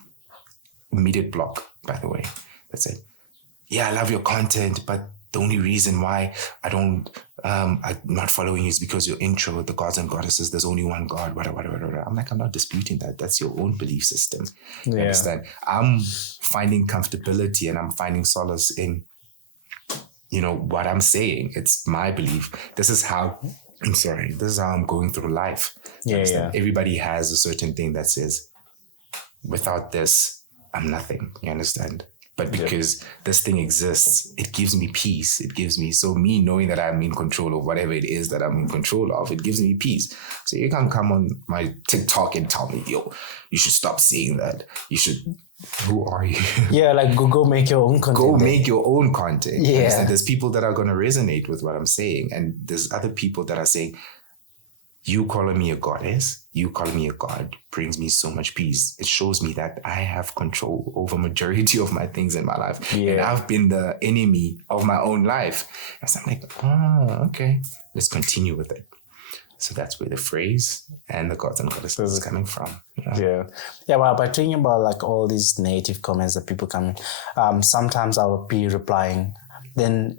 immediate block, by the way, that said, yeah, I love your content, but the only reason why I'm not following you is because your intro, the gods and goddesses, there's only one God, whatever. I'm like, I'm not disputing that. That's your own belief system. You understand? I'm finding comfortability and I'm finding solace in, what I'm saying. It's my belief. This is how I'm going through life. Yeah. Everybody has a certain thing that says, without this, I'm nothing. You understand? But because this thing exists, it gives me peace. So me knowing that I'm in control of whatever it is that I'm in control of, it gives me peace. So you can't come on my TikTok and tell me, yo, you should stop saying that. You should, who are you? Yeah, like go make your own content. Go make your own content. Yeah. There's people that are going to resonate with what I'm saying. And there's other people that are saying, you calling me a goddess, you calling me a god brings me so much peace. It shows me that I have control over majority of my things in my life. And I've been the enemy of my own life. And so I'm like, okay, let's continue with it. So that's where the phrase and the gods and goddesses is coming from. Yeah. Well, by talking about like all these negative comments that people come, sometimes I will be replying. Then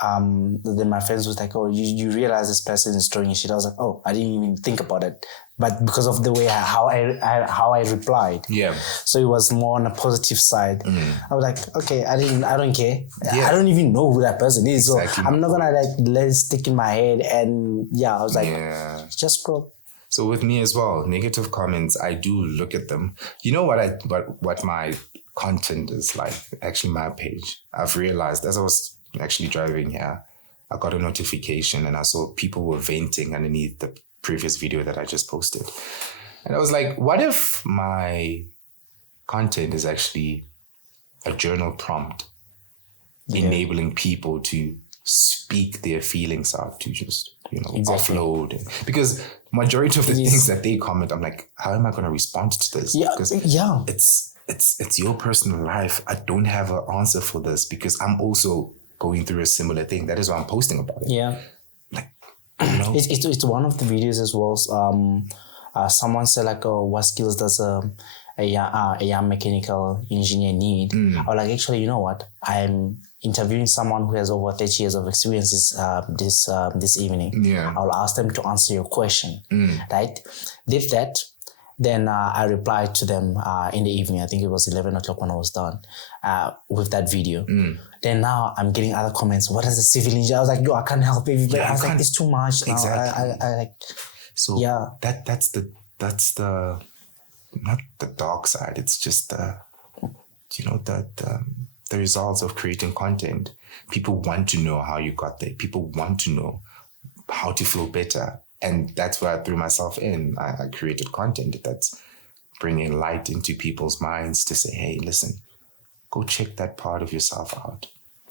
my friends was like, oh, you realize this person is throwing shit. I was like, oh, I didn't even think about it. But because of the way how I replied. Yeah. So it was more on a positive side. I was like, okay, I don't care. Yeah. I don't even know who that person is. Exactly. So I'm not gonna like let it stick in my head. And I was like, just scroll. So with me as well, negative comments, I do look at them. You know what my content is like, actually my page. I've realized as I was actually driving here, I got a notification and I saw people were venting underneath the previous video that I just posted. And I was like, what if my content is actually a journal prompt enabling people to speak their feelings out, to just, offload? Because majority of the things that they comment, I'm like, how am I going to respond to this? Because it's your personal life. I don't have an answer for this because I'm also going through a similar thing. That is why I'm posting about it. Yeah. Like, It's one of the videos as well. Someone said like, oh, what skills does a young mechanical engineer need? I was like, actually, you know what? I'm interviewing someone who has over 30 years of experience this evening. Yeah. I'll ask them to answer your question. Right? Did that. Then I replied to them in the evening. I think it was 11 o'clock when I was done with that video. Then now I'm getting other comments. What is the civil engineer? I was like, yo, I can't help it. But I was like, it's too much. Exactly. I like. So that's the not the dark side. It's just the results of creating content. People want to know how you got there. People want to know how to feel better. And that's why I threw myself in. I created content that's bringing light into people's minds to say, hey, listen, go check that part of yourself out.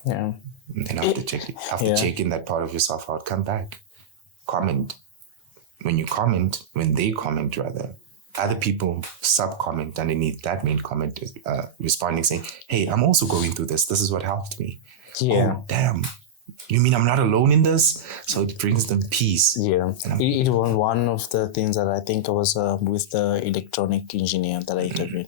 Yeah. And then after checking that part of yourself out, come back, comment. When they comment, other people sub-comment underneath that main comment, responding, saying, hey, I'm also going through this. This is what helped me. Yeah. Oh, damn. You mean I'm not alone in this? So it brings them peace. Yeah. It was one of the things that I think I was with the electronic engineer that I interviewed.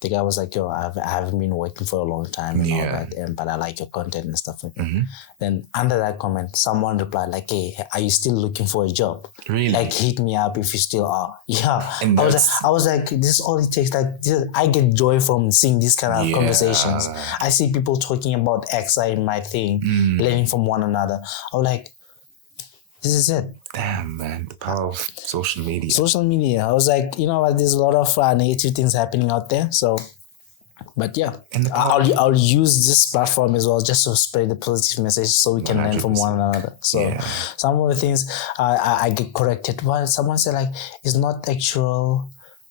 The guy was like, yo, I haven't been working for a long time and all that, but I like your content and stuff like that. Then under that comment, someone replied like, hey, are you still looking for a job? Really? Like, hit me up if you still are. Yeah. And I was like, this is all it takes. Like, I get joy from seeing these kind of conversations. I see people talking about X, Y, my thing, learning from one another. I was like, this is it. Damn, man, the power of social media. Social media. I was like, you know what? There's a lot of negative things happening out there. So, but yeah, and I'll use this platform as well just to spread the positive message so we can 100%. Learn from one another. So, some of the things I get corrected. Well, someone said like it's not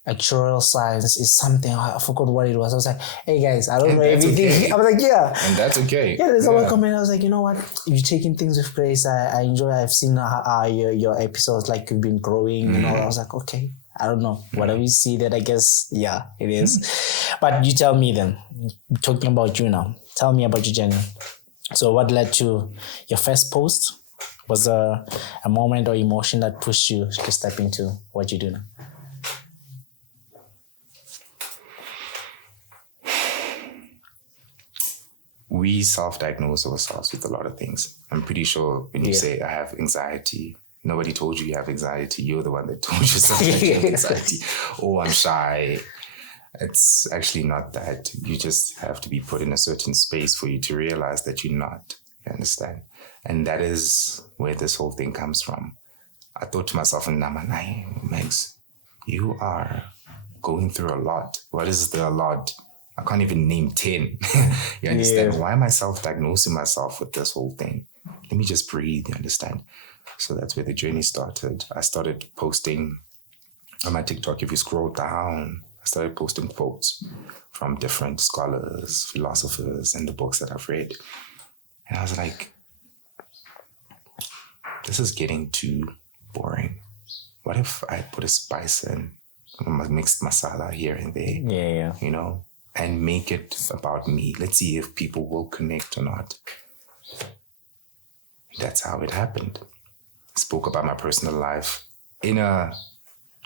actuarial science is something. I forgot what it was. I was like, hey guys, I don't know everything. Okay. I was like, and that's okay. Yeah, there's someone comment. I was like, you know what? You're taking things with grace. I enjoy. I've seen your episodes. Like you've been growing and all. I was like, okay, I don't know. Whatever you see that, I guess, it is. But you tell me then. Talking about you now. Tell me about your journey. So, what led to your first post? Was a moment or emotion that pushed you to step into what you do now? We self-diagnose ourselves with a lot of things. I'm pretty sure when you say I have anxiety, nobody told you have anxiety. You're the one that told yourself that you have anxiety. Or I'm shy. It's actually not that. You just have to be put in a certain space for you to realize that you're not. You understand? And that is where this whole thing comes from. I thought to myself, Max, you are going through a lot. What is the a lot? I can't even name 10. You understand? Why am I self-diagnosing myself with this whole thing? Let me just breathe, you understand? So that's where the journey started. I started posting on my TikTok. If you scroll down, I started posting quotes from different scholars, philosophers, and the books that I've read. And I was like, this is getting too boring. what if I put a spice in, mixed masala here and there, you know, and make it about me. Let's see if people will connect or not. That's how it happened. Spoke about my personal life in a,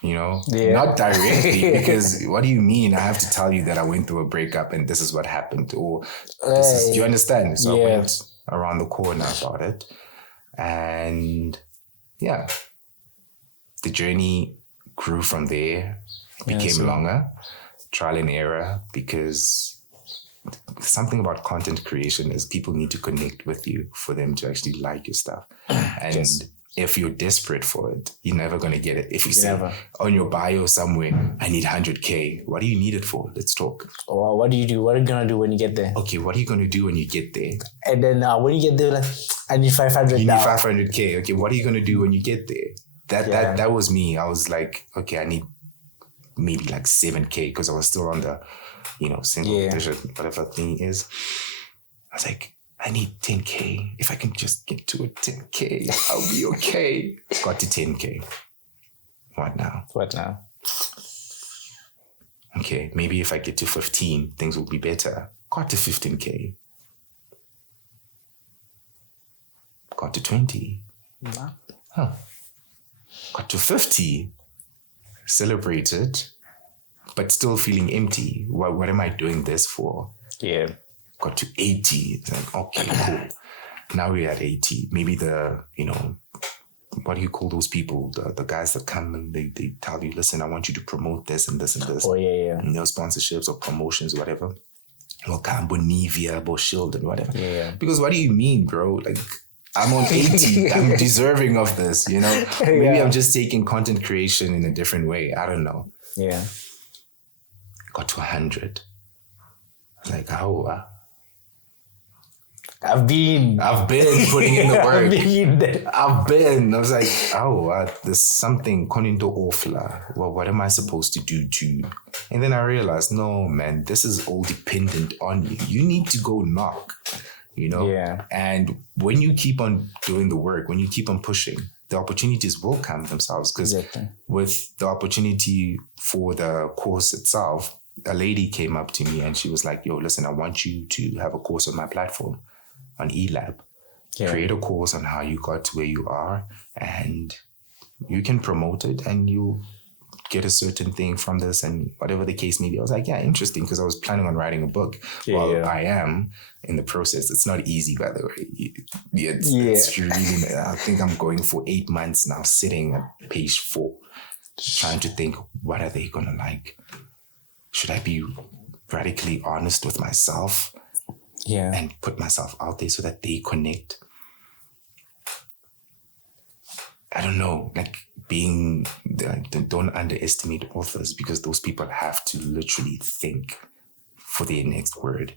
you know, not directly, because what do you mean? I have to tell you that I went through a breakup and this is what happened, or this is, do you understand? So I went around the corner about it, and yeah, the journey grew from there. It became longer, trial and error, because something about content creation is people need to connect with you for them to actually like your stuff. And if you're desperate for it, you're never going to get it. If you say on your bio somewhere, I need 100K, what do you need it for? Let's talk. Or what do you do? What are you going to do when you get there? Okay, what are you going to do when you get there? And then when you get there, like, I need 500. You need 500K. Okay, what are you going to do when you get there? That was me. I was like, okay, I need maybe like 7K, because I was still on the, you know, single digit, whatever thing is. I was like, I need 10K. If I can just get to a 10K, I'll be okay. Got to 10K. What now? Okay, maybe if I get to 15, things will be better. Got to 15K. Got to 20. Got to 50. Celebrated, but still feeling empty. What am I doing this for? Yeah. Got to 80. It's like, okay, cool. Now we're at 80. Maybe the, you know, what do you call those people? The guys that come and they tell you, listen, I want you to promote this and this and this. Oh, yeah. And, you know, sponsorships or promotions, whatever. Or Cambo Nivea or Shield and whatever. Yeah. Because what do you mean, bro? Like, I'm on 80. I'm deserving of this, you know? Maybe I'm just taking content creation in a different way. I don't know. Yeah. Got to 100. Like, how? I've been putting in the work. I've been. I was like, there's something koninto ofla. Well, what am I supposed to do to? And then I realized, no, man, this is all dependent on you. You need to go knock. You know? Yeah. And when you keep on doing the work, when you keep on pushing, the opportunities will come themselves. Because with the opportunity for the course itself, a lady came up to me and she was like, yo, listen, I want you to have a course on my platform, on eLab. Create a course on how you got to where you are, and you can promote it and you get a certain thing from this, and whatever the case may be. I was like, yeah, interesting, because I was planning on writing a book. I am in the process. It's not easy, by the way. It's really, I think I'm going for 8 months now, sitting at page 4, trying to think, what are they going to like? Should I be radically honest with myself? And put myself out there so that they connect? I don't know, like don't underestimate authors, because those people have to literally think for their next word.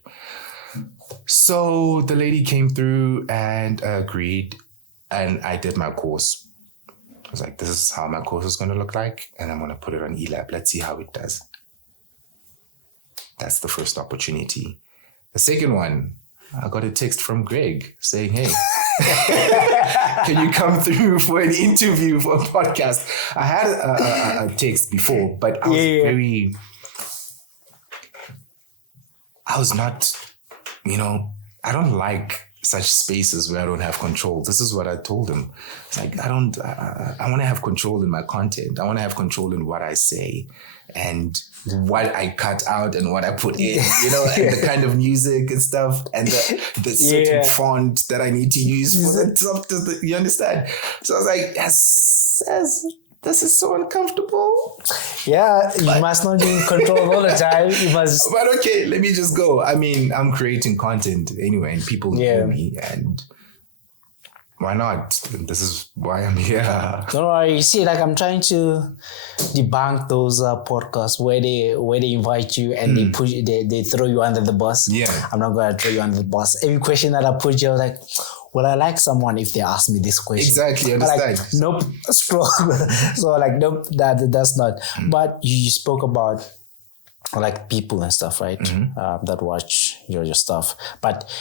So the lady came through and agreed, and I did my course. I was like, this is how my course is going to look like, and I'm going to put it on eLab. Let's see how it does. That's the first opportunity. The second one, I got a text from Greg saying, hey, can you come through for an interview for a podcast? I had a text before, but I was I was not, you know, I don't like such spaces where I don't have control. This is what I told him. It's like, I want to have control in my content. I want to have control in what I say and what I cut out and what I put in, you know, and the kind of music and stuff, and the certain font that I need to use for the stuff. You understand? So I was like, yes, this is so uncomfortable. Yeah, you must not be in control all the time. You must. But okay, let me just go. I mean, I'm creating content anyway, and people know me, and why not? This is why I'm here. Don't worry. You see, like, I'm trying to debunk those podcasts where they invite you and they push they throw you under the bus. Yeah, I'm not gonna throw you under the bus. Every question that I put you, I was like, will I like someone if they ask me this question? Exactly, understand. Like, nope, strong. So like, nope, that's not. But you spoke about like people and stuff, right? That watch your stuff. But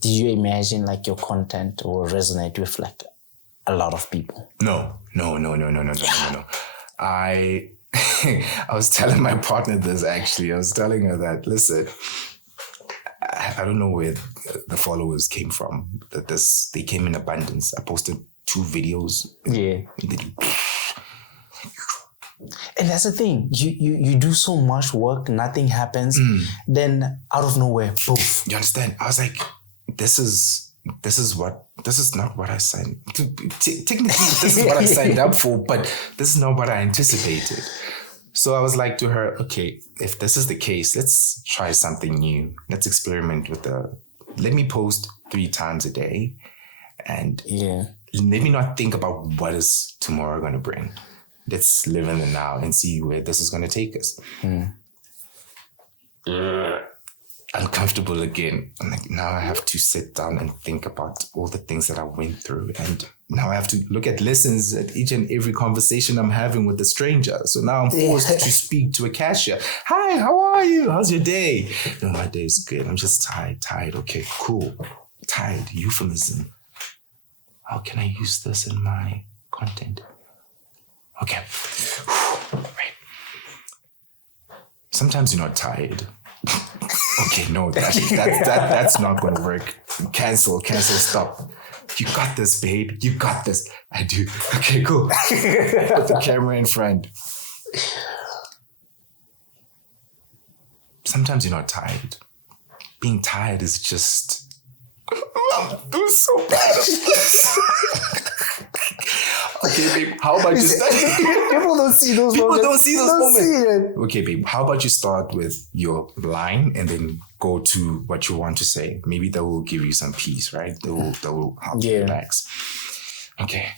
did you imagine like your content will resonate with like a lot of people. No. I was telling my partner this actually. I was telling her that, listen, I don't know where the followers came from. They came in abundance. I posted 2 videos. Yeah. And that's the thing. You do so much work, nothing happens. Then out of nowhere, poof. You understand? I was like, this is not what I signed. Technically, this is what I signed up for, but this is not what I anticipated. So I was like to her, okay, if this is the case, let's try something new. Let's experiment with let me post 3 times a day, and let me not think about what is tomorrow going to bring. Let's live in the now and see where this is going to take us. Uncomfortable again. I'm like, now I have to sit down and think about all the things that I went through. And now I have to look at lessons at each and every conversation I'm having with a stranger. So now I'm forced to speak to a cashier. Hi, how are you? How's your day? No, my day is good. I'm just tired. Okay, cool. Tired, euphemism. How can I use this in my content? Okay. Right. Sometimes you're not tired. Okay, no, that's not going to work. Cancel, stop. You got this, babe. You got this. I do. Okay, cool. Put the camera in front. Sometimes you're not tired. Being tired is just... I'm doing so bad at this. Okay, babe, how about you start? People don't see those People moments. don't see those moments. Okay, babe, how about you start with your line and then go to what you want to say? Maybe that will give you some peace, right? That will help you relax. Okay.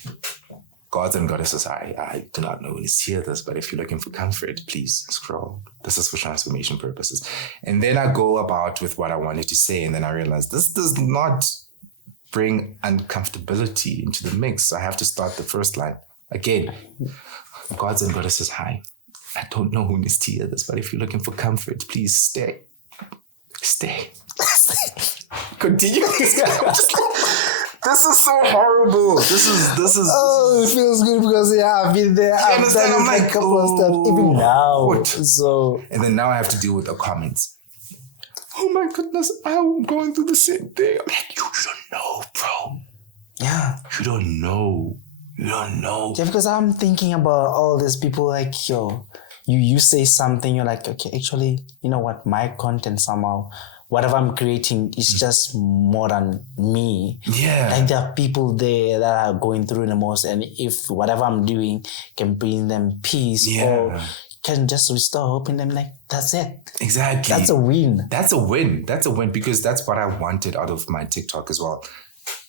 Gods and goddesses, I do not know when you hear this, but if you're looking for comfort, please scroll. This is for transformation purposes. And then I go about with what I wanted to say, and then I realize this does not bring uncomfortability into the mix. So I have to start the first line. Again, gods and goddesses, hi. I don't know who needs to hear this, but if you're looking for comfort, please stay. Stay. Continue. This is so horrible. This is. Oh, it feels good because I've been there. I've done it like a couple of times, even now. What? So, and then now I have to deal with the comments. Oh my goodness, I'm going through the same thing. I'm like, you don't know, bro. Yeah. You don't know. Yeah, because I'm thinking about all these people like, yo, you say something, you're like, okay, actually, you know what? My content somehow, whatever I'm creating is just more than me. Yeah. Like there are people there that are going through the most, and if whatever I'm doing can bring them peace or can just restore hope in them, like that's it. Exactly. That's a win. That's a win because that's what I wanted out of my TikTok as well.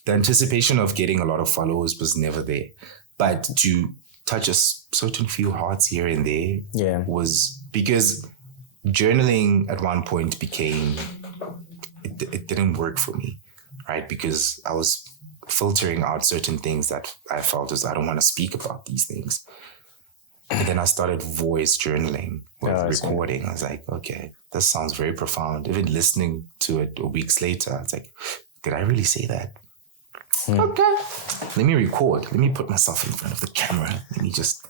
The anticipation of getting a lot of followers was never there. But to touch a certain few hearts here and there was because journaling at one point became, it didn't work for me, right? Because I was filtering out certain things that I felt as I don't want to speak about these things. And then I started voice journaling with recording. I was like, okay, this sounds very profound. Even listening to it weeks later, it's like, did I really say that? Okay. Let me record. Let me put myself in front of the camera. Let me just...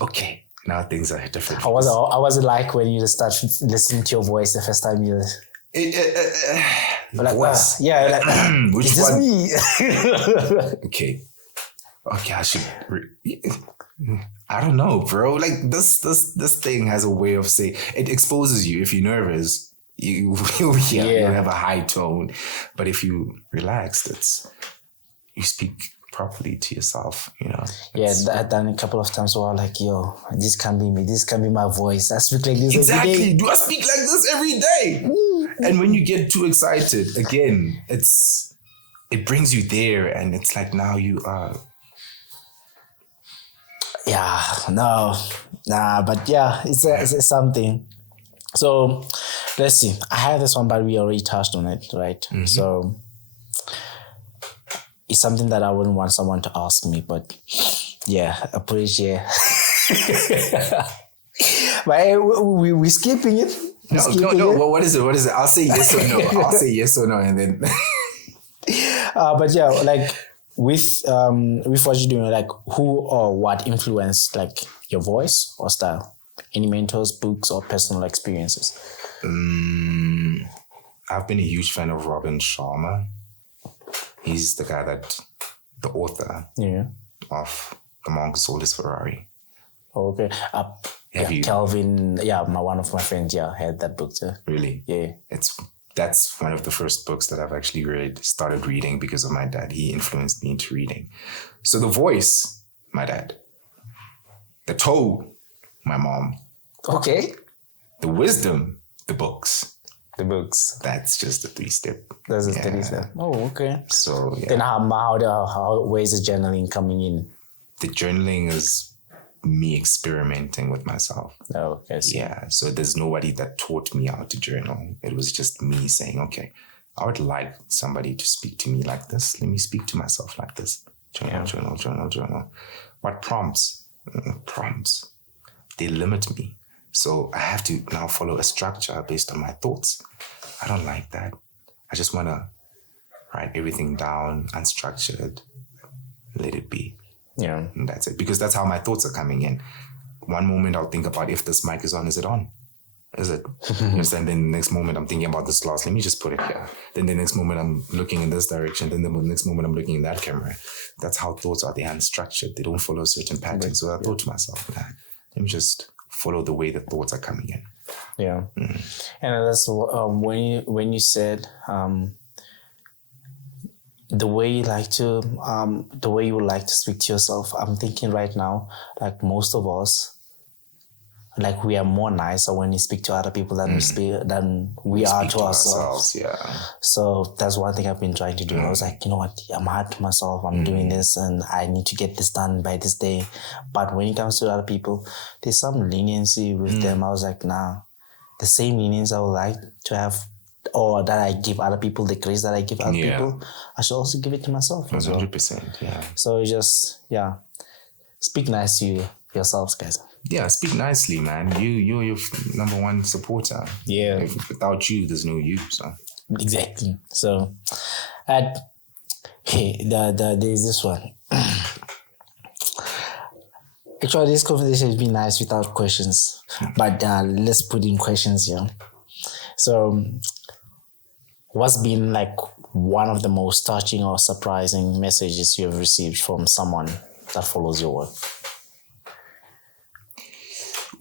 Okay. Now things are different. How was it like when you start listening to your voice the first time you... like, voice. Which is one? This me? Okay, I should... I don't know, bro. Like this thing has a way of saying it exposes you. If you're nervous, you'll have a high tone. But if you relax, you speak properly to yourself, you know. I've done a couple of times where I'm like, yo, this can be me. This can be my voice. I speak like this exactly. every day. Do I speak like this every day? And when you get too excited, again, it brings you there, and it's like now you are. But it's something. So let's see. I have this one, but we already touched on it, right? Mm-hmm. So it's something that I wouldn't want someone to ask me, but I put it here. But we're skipping it. No. What is it? I'll say yes or no. And then. But like with what you're doing, like who or what influenced like your voice or style? Any mentors, books, or personal experiences? I've been a huge fan of Robin Sharma. He's the author of The Monk Sold His Ferrari. Okay. Have you? Calvin, one of my friends, had that book too. Really? Yeah. That's one of the first books that I've actually started reading because of my dad. He influenced me into reading. So the voice, my dad. The toe, my mom. Okay. The wisdom, the books. The books. That's just a 3-step. That's a 3-step. Oh, okay. So then where's the journaling coming in? The journaling is me experimenting with myself. Oh, okay. Yeah. So there's nobody that taught me how to journal. It was just me saying, okay, I would like somebody to speak to me like this. Let me speak to myself like this. Journal. What prompts? Prompts. They limit me. So I have to now follow a structure based on my thoughts. I don't like that. I just want to write everything down, unstructured, let it be. Yeah. And that's it. Because that's how my thoughts are coming in. One moment I'll think about if this mic is on, is it on? Is it? You understand? Then the next moment I'm thinking about this glass. Let me just put it here. Then the next moment I'm looking in this direction. Then the next moment I'm looking in that camera. That's how thoughts are. They're unstructured. They don't follow a certain pattern. So I thought to myself, let me just follow the way the thoughts are coming in. Yeah. And that's when you said the way you would like to speak to yourself. I'm thinking right now, like most of us, like we are more nicer when we speak to other people than we are to ourselves. Yeah. So that's one thing I've been trying to do. I was like, you know what, I'm hard to myself. I'm doing this and I need to get this done by this day. But when it comes to other people, there's some leniency with them. I was like, nah, the same leniency I would like to have, or that I give other people, the grace that I give other people, I should also give it to myself as well. 100%, yeah. So just, speak nice to yourselves, guys. Yeah, speak nicely, man. You're your number one supporter. Yeah. Without you, there's no you. So exactly. So, there's this one. Actually, this conversation has been nice without questions, but let's put in questions here. So, what's been like one of the most touching or surprising messages you have received from someone that follows your work?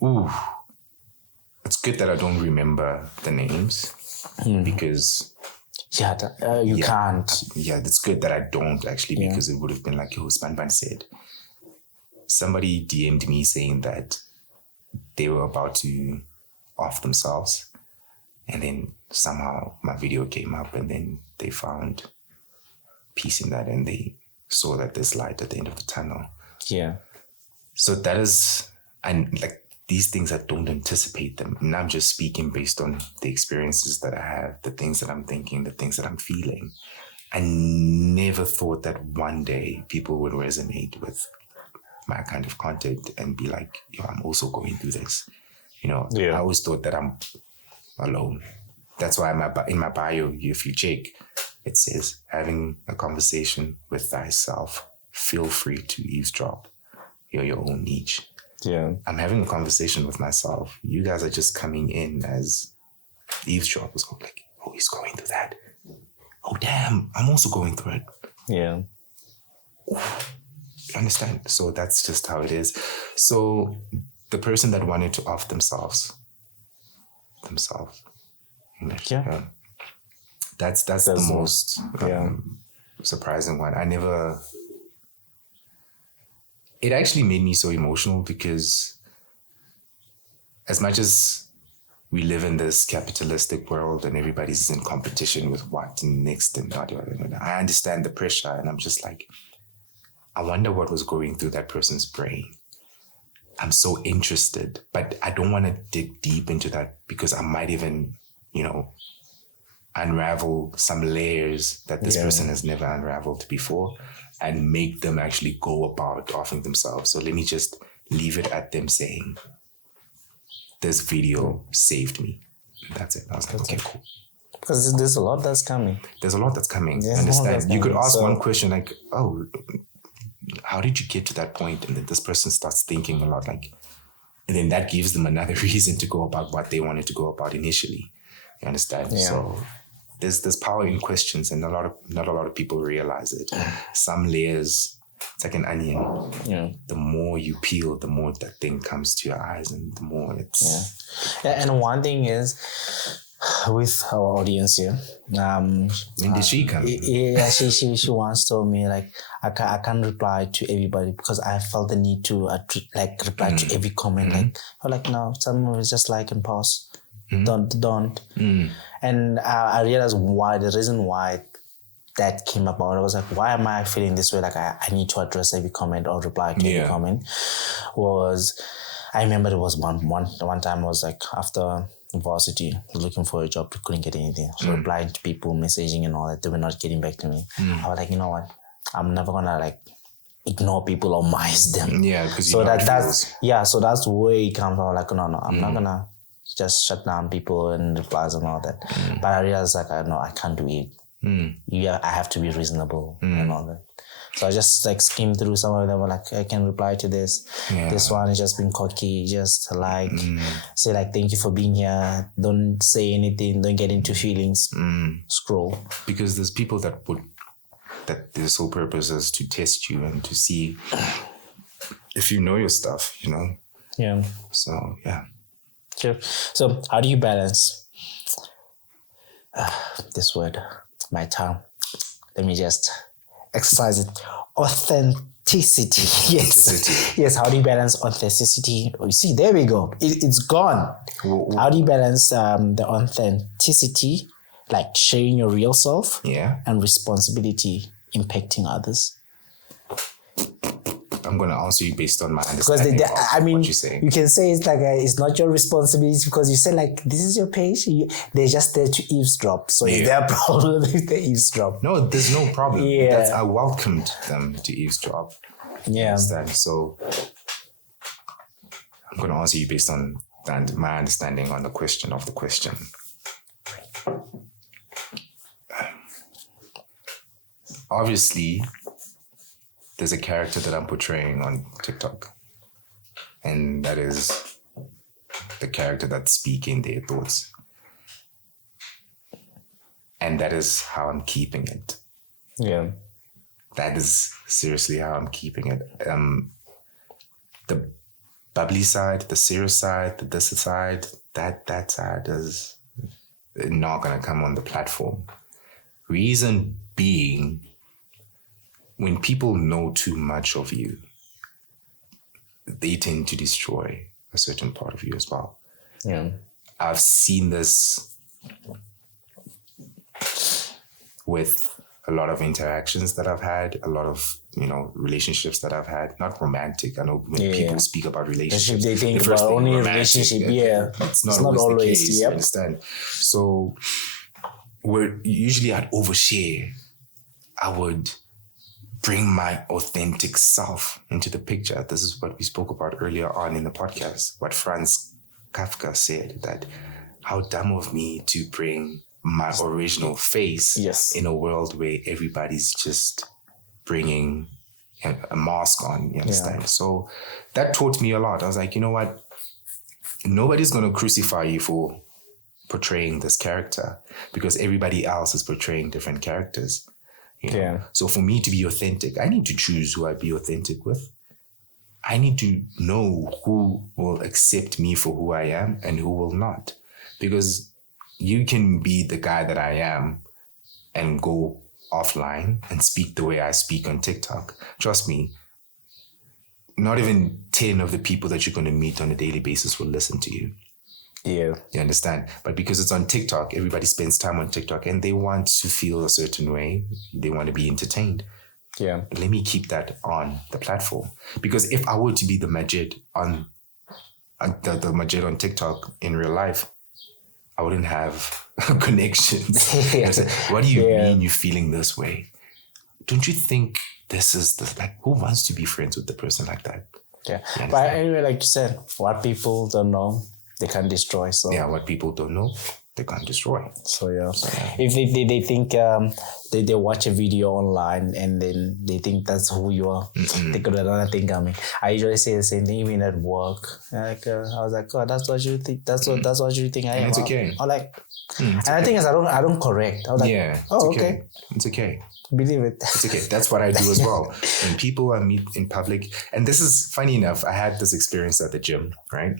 Ooh, it's good that I don't remember the names because you can't. Yeah, it's good that I don't actually because it would have been like Spanban said. Somebody DM'd me saying that they were about to off themselves, and then somehow my video came up, and then they found peace in that, and they saw that there's light at the end of the tunnel. Yeah. So that is, and like. These things, I don't anticipate them. And I'm just speaking based on the experiences that I have, the things that I'm thinking, the things that I'm feeling. I never thought that one day people would resonate with my kind of content and be like, yo, I'm also going through this. I always thought that I'm alone. That's why in my bio, if you check, it says, having a conversation with thyself, feel free to eavesdrop. You're your own niche. Yeah. I'm having a conversation with myself. You guys are just coming in as eavesdroppers. Like, oh, he's going through that. Oh, damn, I'm also going through it. Yeah. You understand? So that's just how it is. So the person that wanted to off themselves. Yeah. That's the most surprising one. It actually made me so emotional because as much as we live in this capitalistic world and everybody's in competition with what next and I understand the pressure, and I'm just like, I wonder what was going through that person's brain. I'm so interested, but I don't want to dig deep into that because I might even, unravel some layers that this person has never unraveled before and make them actually go about offing themselves. So let me just leave it at them saying, this video saved me. And that's it. I was like, okay, cool. Because there's a lot that's coming. There's a lot that's coming. There's Understand? You could ask so, one question like, oh, how did you get to that point? And then this person starts thinking a lot like, and then that gives them another reason to go about what they wanted to go about initially. You understand? Yeah. So there's power in questions, and not a lot of people realize it. Some layers, it's like an onion. Yeah. The more you peel, the more that thing comes to your eyes, and the more it's. Yeah. And one thing is, with our audience here, when did she come? Yeah, she once told me like I can't reply to everybody because I felt the need to reply to every comment. Like no, some of it's just like and pause. Don't. And I realized the reason why that came about. I was like, why am I feeling this way? Like I need to address every comment or reply to every comment. I remember there was one time I was like after varsity looking for a job, couldn't get anything. So replying to people, messaging and all that, they were not getting back to me. I was like, you know what? I'm never gonna like ignore people or miss them. Yeah, because so that's where it comes from. Like, no, I'm not gonna just shut down people and replies and all that. But I realized like I can't do it. I have to be reasonable and all that. So I just like skimmed through some of them. Like I can reply to this. This one is just being cocky. Just like say like thank you for being here. Don't say anything. Don't get into feelings. Scroll. Because there's people that their sole purpose is to test you and to see if you know your stuff. You know. Yeah. So yeah. Sure. So how do you balance this word, my tongue? Let me just exercise it. Authenticity. Yes. Yes. How do you balance authenticity? Oh, you see, there we go. It's gone. How do you balance the authenticity, like sharing your real self, and responsibility impacting others? I'm going to answer you based on my understanding because what you're saying. You can say it's like it's not your responsibility because you say like this is your page. They're just there to eavesdrop. So is there a problem if they eavesdrop? No, there's no problem. I welcomed them to eavesdrop. Yeah. Understand? So I'm going to answer you based on my understanding on the question of the question. Obviously, there's a character that I'm portraying on TikTok. And that is the character that's speaking their thoughts. And that is how I'm keeping it. Yeah. That is seriously how I'm keeping it. The bubbly side, the serious side, the this side, that side is not going to come on the platform. Reason being, when people know too much of you, they tend to destroy a certain part of you as well. Yeah. I've seen this with a lot of interactions that I've had, a lot of, relationships that I've had, not romantic. I know when people speak about relationships, they think about only relationship. It's not always the case, you understand? So usually I'd overshare. I would bring my authentic self into the picture. This is what we spoke about earlier on in the podcast, what Franz Kafka said, that how dumb of me to bring my original face in a world where everybody's just bringing a mask on, you understand? So that taught me a lot. I was like, you know what? Nobody's going to crucify you for portraying this character because everybody else is portraying different characters. So for me to be authentic, I need to choose who I be authentic with. I need to know who will accept me for who I am and who will not. Because you can be the guy that I am and go offline and speak the way I speak on TikTok. Trust me, not even 10 of the people that you're going to meet on a daily basis will listen to you. Yeah. You understand? But because it's on TikTok, everybody spends time on TikTok and they want to feel a certain way. They want to be entertained. Yeah. Let me keep that on the platform. Because if I were to be the Majid on the Majid on TikTok in real life, I wouldn't have connections. What do you mean you're feeling this way? Don't you think this is who wants to be friends with the person like that? Yeah. But anyway, like you said, what people don't know, they can destroy. So what people don't know, they're gonna destroy. So yeah, if they think they watch a video online and then they think that's who you are, they could another thing. I mean, I usually say the same thing even at work. Like I was like, oh, that's what you think. That's what you think I am. It's okay. I'm like, and I think is I don't correct. I was like, yeah, oh, okay. It's okay. Believe it. It's okay. That's what I do as well. When people I meet in public, and this is funny enough, I had this experience at the gym, right?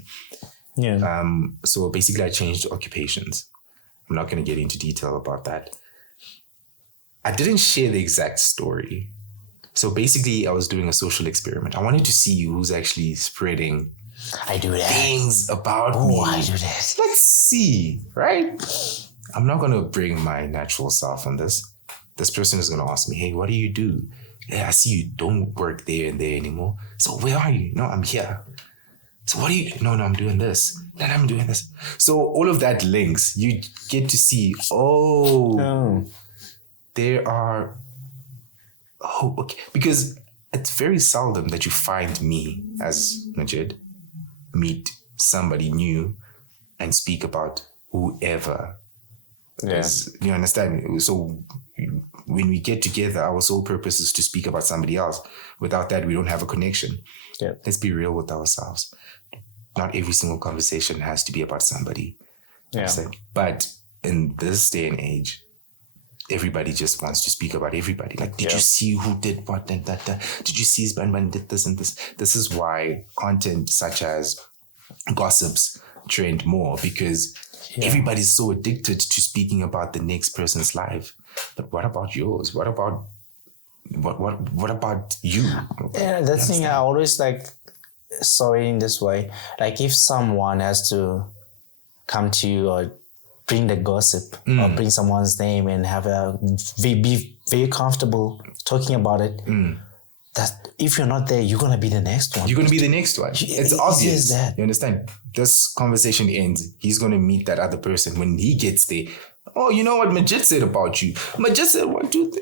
Yeah. So basically I changed occupations. I'm not going to get into detail about that. I didn't share the exact story. So basically I was doing a social experiment. I wanted to see who's actually spreading I do that. things about me. Oh, I do that. Let's see, right? I'm not going to bring my natural self on this. This person is going to ask me, hey, what do you do? Yeah, I see you don't work there and there anymore. So where are you? No, I'm here. So what do you? No, I'm doing this. Then I'm doing this. So all of that links. You get to see, there are, okay. Because it's very seldom that you find me as Majid meet somebody new and speak about whoever. Yes. You understand? So when we get together, our sole purpose is to speak about somebody else. Without that, we don't have a connection. Yeah. Let's be real with ourselves. Not every single conversation has to be about somebody. Yeah. But in this day and age, everybody just wants to speak about everybody. Like, did you see who did what and that? Did you see Span did this and this? This is why content such as gossips trend more, because everybody's so addicted to speaking about the next person's life. But what about yours? What about you? Yeah, that's the thing I always saw it in this way. Like if someone has to come to you or bring the gossip or bring someone's name and be very comfortable talking about it, that if you're not there, you're going to be the next one. You're going to be the next one. It's obvious. That. You understand? This conversation ends. He's going to meet that other person. When he gets there, oh, you know what Majid said about you? Majid said 1, 2, 3.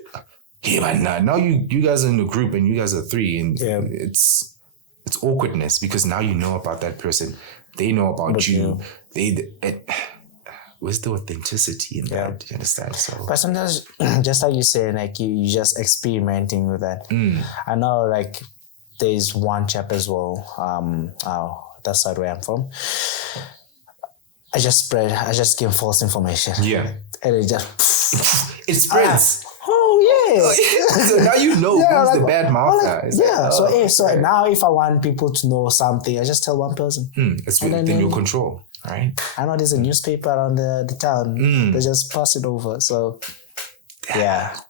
Hey, man, now you guys are in a group and you guys are 3. And it's awkwardness because now you know about that person. They know about you. Where's the authenticity in that? You understand? So, but sometimes, just like you say, like you just experimenting with that. I know, there's one chap as well. That's side where I'm from. I just give false information. Yeah, and it just it spreads. Oh yes. So now you know who's the bad mouth. So now if I want people to know something, I just tell one person. It's within your control. Right. I know there's a newspaper around the town. They just pass it over. So,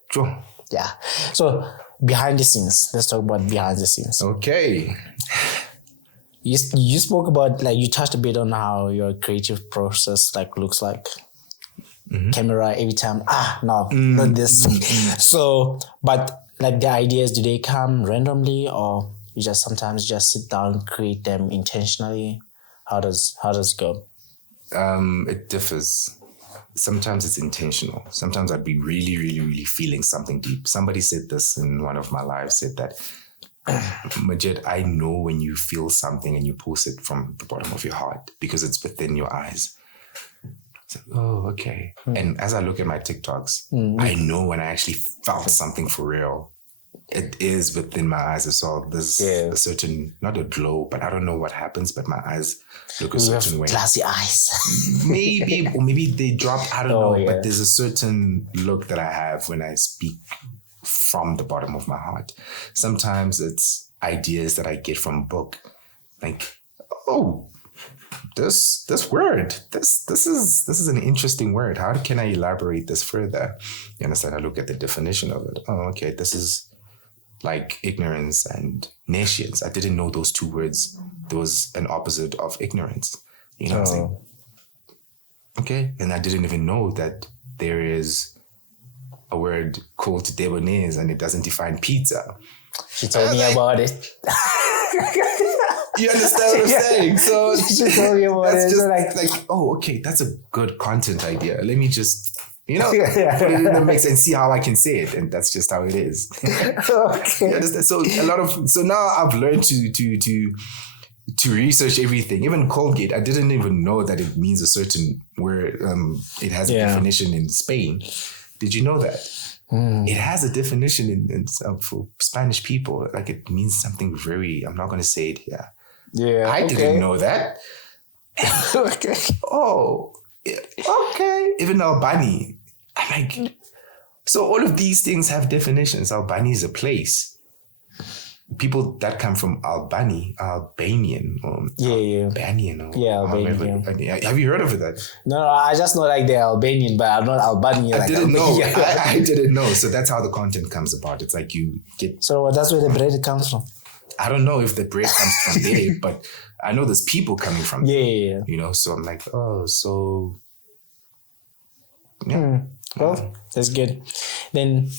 Sure. Yeah. So, behind the scenes. Let's talk about behind the scenes. Okay. You spoke about, you touched a bit on how your creative process, looks like. Camera every time. Not this. So, but, the ideas, do they come randomly or you just sometimes just sit down, create them intentionally? How does it go? It differs. Sometimes it's intentional. Sometimes I'd be really, really, really feeling something deep. Somebody said this in one of my lives, said that, Majid, I know when you feel something and you post it from the bottom of your heart because it's within your eyes. So, oh, okay. And as I look at my TikToks, I know when I actually felt something for real. It is within my eyes as well. There's a certain, not a glow, but I don't know what happens, but my eyes look a certain way. Glassy eyes. Maybe they drop, I don't know, but there's a certain look that I have when I speak from the bottom of my heart. Sometimes it's ideas that I get from a book. This word, this is an interesting word. How can I elaborate this further? You understand? I look at the definition of it. Oh, okay, this is like ignorance and nescience. I didn't know those two words. There was an opposite of ignorance. You know what I'm saying? Okay. And I didn't even know that there is a word called debonaise and it doesn't define pizza. She told me about it. You understand what I'm saying? So she told me about that's it. just okay, that's a good content idea. Let me just put it in the mix and see how I can say it. And that's just how it is. Okay. You understand? So now I've learned to to research everything. Even Colgate, I didn't even know that it means a certain word. It has a definition in Spain. Did you know that? It has a definition for Spanish people. Like it means something very. I'm not going to say it here. Yeah, I didn't know that. Okay. Oh, okay. Even Albany. I'm like, so all of these things have definitions. Albany is a place. People that come from Albanian or Albanian. Albanian. Have you heard of it? No, I just know like they're Albanian, but I'm not Albanian. I didn't know. I didn't know. So that's how the content comes about. It's like you get. So that's where the bread comes from. I don't know if the bread comes from there, but I know there's people coming from there. Yeah. You know, so I'm like, oh, so. Yeah. Well, that's good. Then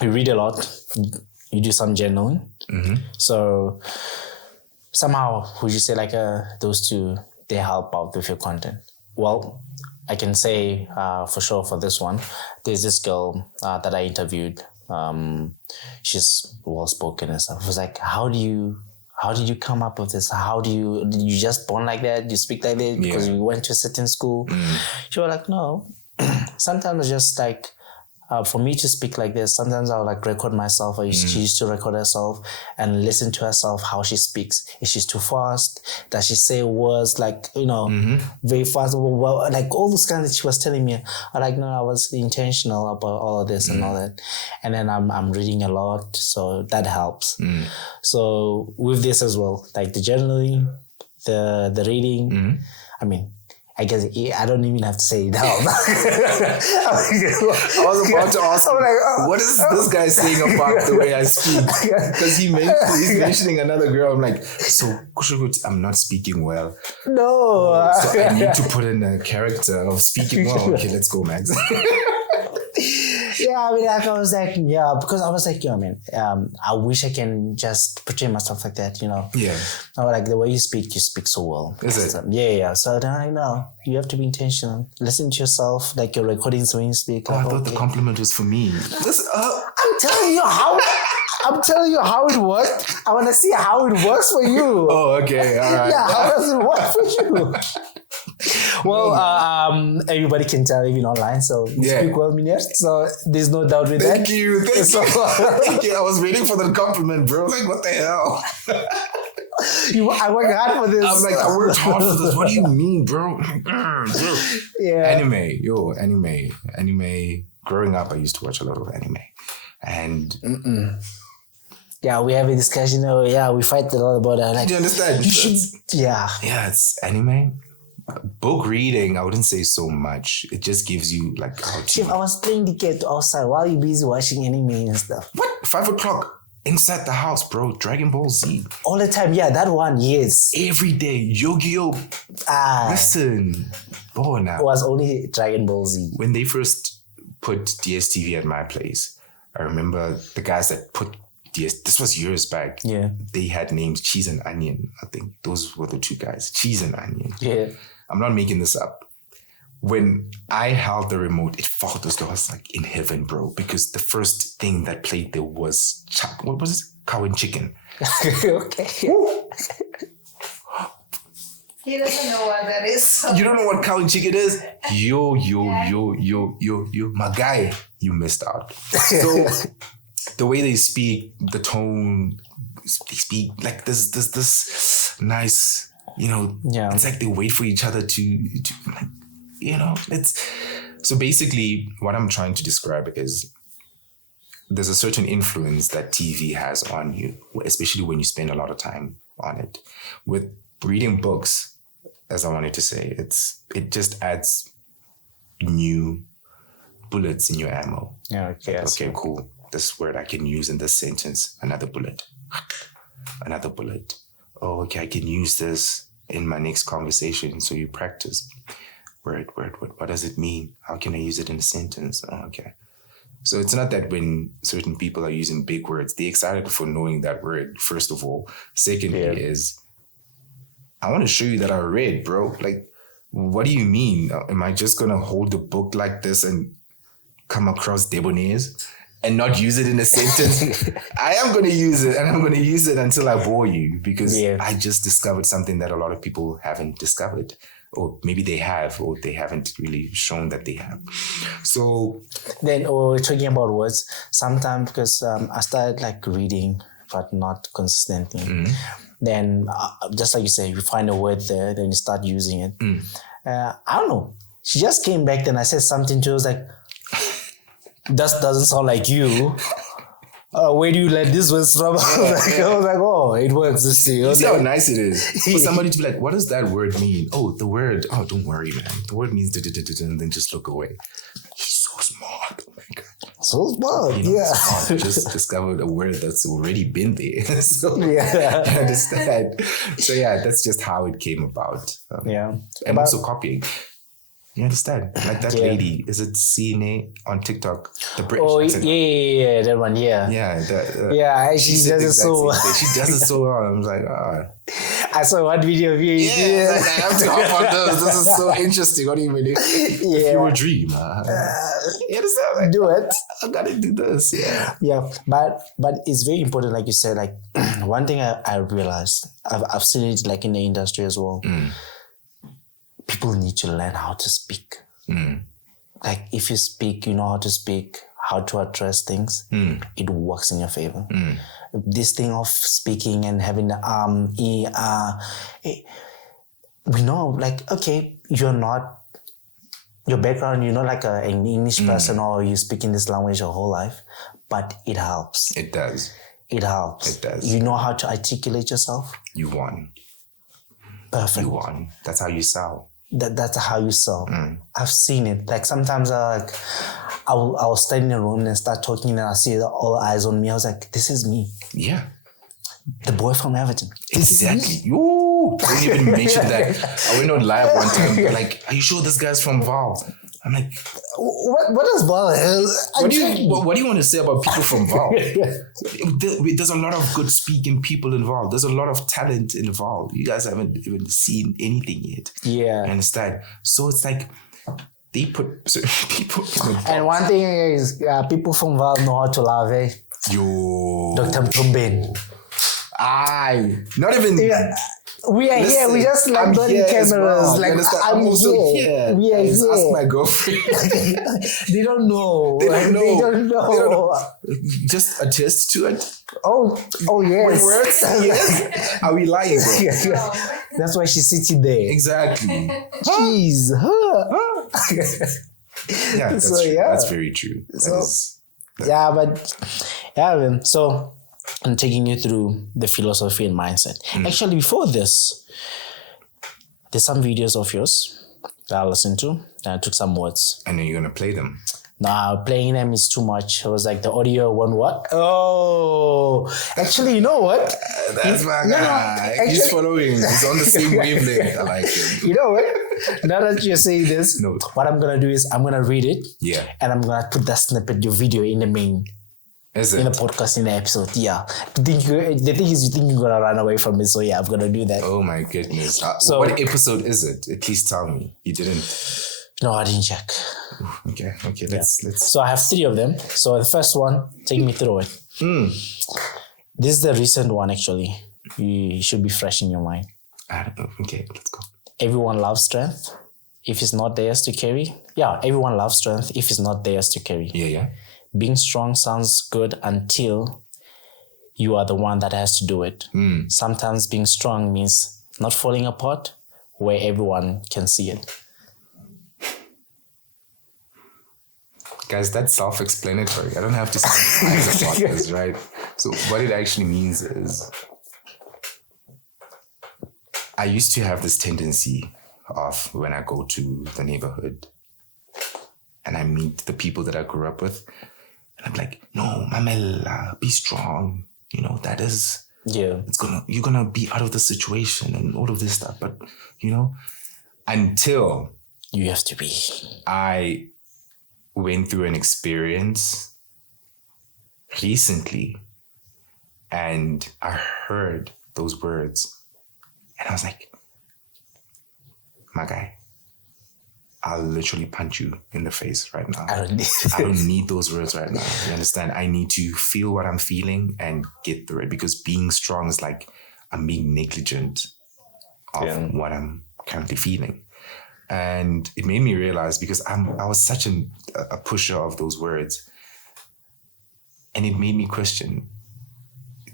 you read a lot. You do some journaling. Mm-hmm. So somehow, would you say like those two, they help out with your content? Well, I can say for sure for this one, there's this girl that I interviewed. She's well-spoken and stuff. I was like, how did you come up with this? Did you just born like that? You speak like that because you went to a certain school? She was like, no. Sometimes just like, for me to speak like this, sometimes I'll like record myself. She used to record herself and listen to herself how she speaks. Is she too fast? Does she say words like, very fast? Well, like all those kinds that she was telling me. I'm like, no, I was intentional about all of this and all that. And then I'm reading a lot, so that helps. So with this as well, like the journaling, the reading, I mean, I guess I don't even have to say it down. I was about to ask, what is this guy saying about the way I speak? Because he's mentioning another girl. I'm like, so I'm not speaking well. No. So I need to put in a character of speaking well. Okay, let's go, Max. Yeah, I mean, like, I was like, because I was like, man, I wish I can just portray myself like that, Yeah. I was like, the way you speak so well. Is it? Yeah. So then I know you have to be intentional. Listen to yourself, like your recordings when you speak. Oh, I thought the compliment was for me. I'm telling you how it worked. I want to see how it works for you. Oh, okay. All right. Yeah, how does it work for you? Well, everybody can tell even online, so you speak well, Minir. So there's no doubt with that. Thank you. Thank you. I was waiting for the compliment, bro. Like, what the hell? I worked hard for this. I was like, I worked hard for this. What do you mean, bro? Yeah. Anime. Growing up, I used to watch a lot of anime. And... Yeah, we have a discussion. We fight a lot about that. Like, do you understand? Yeah, it's anime. Book reading, I wouldn't say so much. It just gives you like how to... Chief, I was playing the cat outside while you busy watching anime and stuff. What? 5:00 inside the house, bro. Dragon Ball Z. All the time, yeah, that one, yes. Every day, Yu-Gi-Oh! Listen. Oh, now. It was only Dragon Ball Z. When they first put DSTV at my place, I remember the guys that put this was years back. Yeah. They had names Cheese and Onion. I think those were the two guys. Cheese and Onion. Yeah. I'm not making this up. When I held the remote, it felt as though I was like in heaven, bro. Because the first thing that played there was what was it? Cow and chicken. Okay. He doesn't know what that is. You don't know what cow and chicken is? Yo. My guy, you missed out. So the way they speak, the tone, they speak like this nice, it's like they wait for each other to it's so basically what I'm trying to describe is there's a certain influence that TV has on you, especially when you spend a lot of time on it. With reading books, as I wanted to say, it just adds new bullets in your ammo. Yeah, okay. Okay, cool. This word I can use in this sentence. Another bullet. Oh, okay, I can use this in my next conversation. So you practice. Word. What does it mean? How can I use it in a sentence? Oh, okay. So it's not that when certain people are using big words, they're excited for knowing that word, first of all. Secondly is, I want to show you that I read, bro. Like, what do you mean? Am I just going to hold the book like this and come across debonaires? and not use it in a sentence. I am going to use it, and I'm going to use it until I bore you, because I just discovered something that a lot of people haven't discovered, or maybe they have, or they haven't really shown that they have. So then, we're talking about words. Sometimes, because I started like reading, but not consistently. Then, just like you say, you find a word there, then you start using it. I don't know. She just came back, then I said something to her. I was like, that doesn't sound like you. Where do you let this words from? I was like, oh, it works this thing. You see how nice it is for somebody to be like, what does that word mean? Oh, the word. Oh, don't worry, man. The word means and then just look away. He's so smart. Oh my God. So smart, smart. Just discovered a word that's already been there. So I understand. So that's just how it came about. And also copying. You understand? Like that lady, is it CNA on TikTok? The British. Oh, yeah, that one, Yeah, she does it so well. She does it so well. I was like, I saw one video of you. I have to hop on those. This is so interesting. What do you mean? If you were a dream. You understand? Like, do it. I gotta do this. But it's very important, like you said, like one thing I realized, I've seen it like in the industry as well. People need to learn how to speak. Like if you speak, you know how to speak, how to address things, it works in your favor. This thing of speaking and having the we know, like, okay, you're not, your background, you're not like an English person or you speak in this language your whole life, but it helps. It does. It helps. It does. You know how to articulate yourself. You won. Perfect. You won. That's how you sound. That's how you sound. I've seen it. Like sometimes I'll stand in a room and start talking and I see all eyes on me. I was like, this is me. Yeah. The boy from Everton. Exactly. You didn't even mention that. I went on live one time. Like, are you sure this guy's from Val? I'm like, what does Val? What do you want to say about people from Val? There's a lot of good speaking people involved. There's a lot of talent involved. You guys haven't even seen anything yet. Yeah. You understand? So it's like they put people in the box. And one thing is, people from Val know how to love, eh? Yo. Dr. Mtumben. Not even... We are here. We just like bloody cameras. Well. Like I'm also here. We are here. Ask my girlfriend. They don't know. They don't know. They don't know. Just attest to it. Oh yes. Words? Yes. Are we lying, bro? That's why she's sitting there. Exactly. Jeez. Yeah, that's true. That's very true. Man. So I'm taking you through the philosophy and mindset. Actually, before this, there's some videos of yours that I listened to, and I took some words. I know you're going to play them. Nah, playing them is too much. It was like the audio won't work. Oh, actually, you know what? That's my guy. He's following. He's on the same wavelength. I like him. You know what? Now that you're saying this, what I'm going to do is I'm going to read it. Yeah. And I'm going to put that snippet, your video in the main. Is it? In the podcast, in the episode, The thing is, you think you're going to run away from it, so I'm going to do that. Oh my goodness. So what episode is it? At least tell me. You didn't? No, I didn't check. Okay, let's... So I have 3 of them. So the first one, take me through it. This is the recent one, actually. You should be fresh in your mind. I don't know. Okay, let's go. Everyone loves strength. If it's not theirs to carry. Yeah, everyone loves strength if it's not theirs to carry. Yeah. Being strong sounds good until you are the one that has to do it. Sometimes being strong means not falling apart where everyone can see it. Guys, that's self-explanatory. I don't have to say anything about this, right? So what it actually means is I used to have this tendency of when I go to the neighborhood and I meet the people that I grew up with, and I'm like, no, Mamela, be strong. You know, that is, you're gonna be out of the situation and all of this stuff. But, until you have to be. I went through an experience recently and I heard those words and I was like, my guy, I'll literally punch you in the face right now. I don't need those words right now. You understand? I need to feel what I'm feeling and get through it, because being strong is like I'm being negligent of what I'm currently feeling. And it made me realize, because I was such a pusher of those words, and it made me question,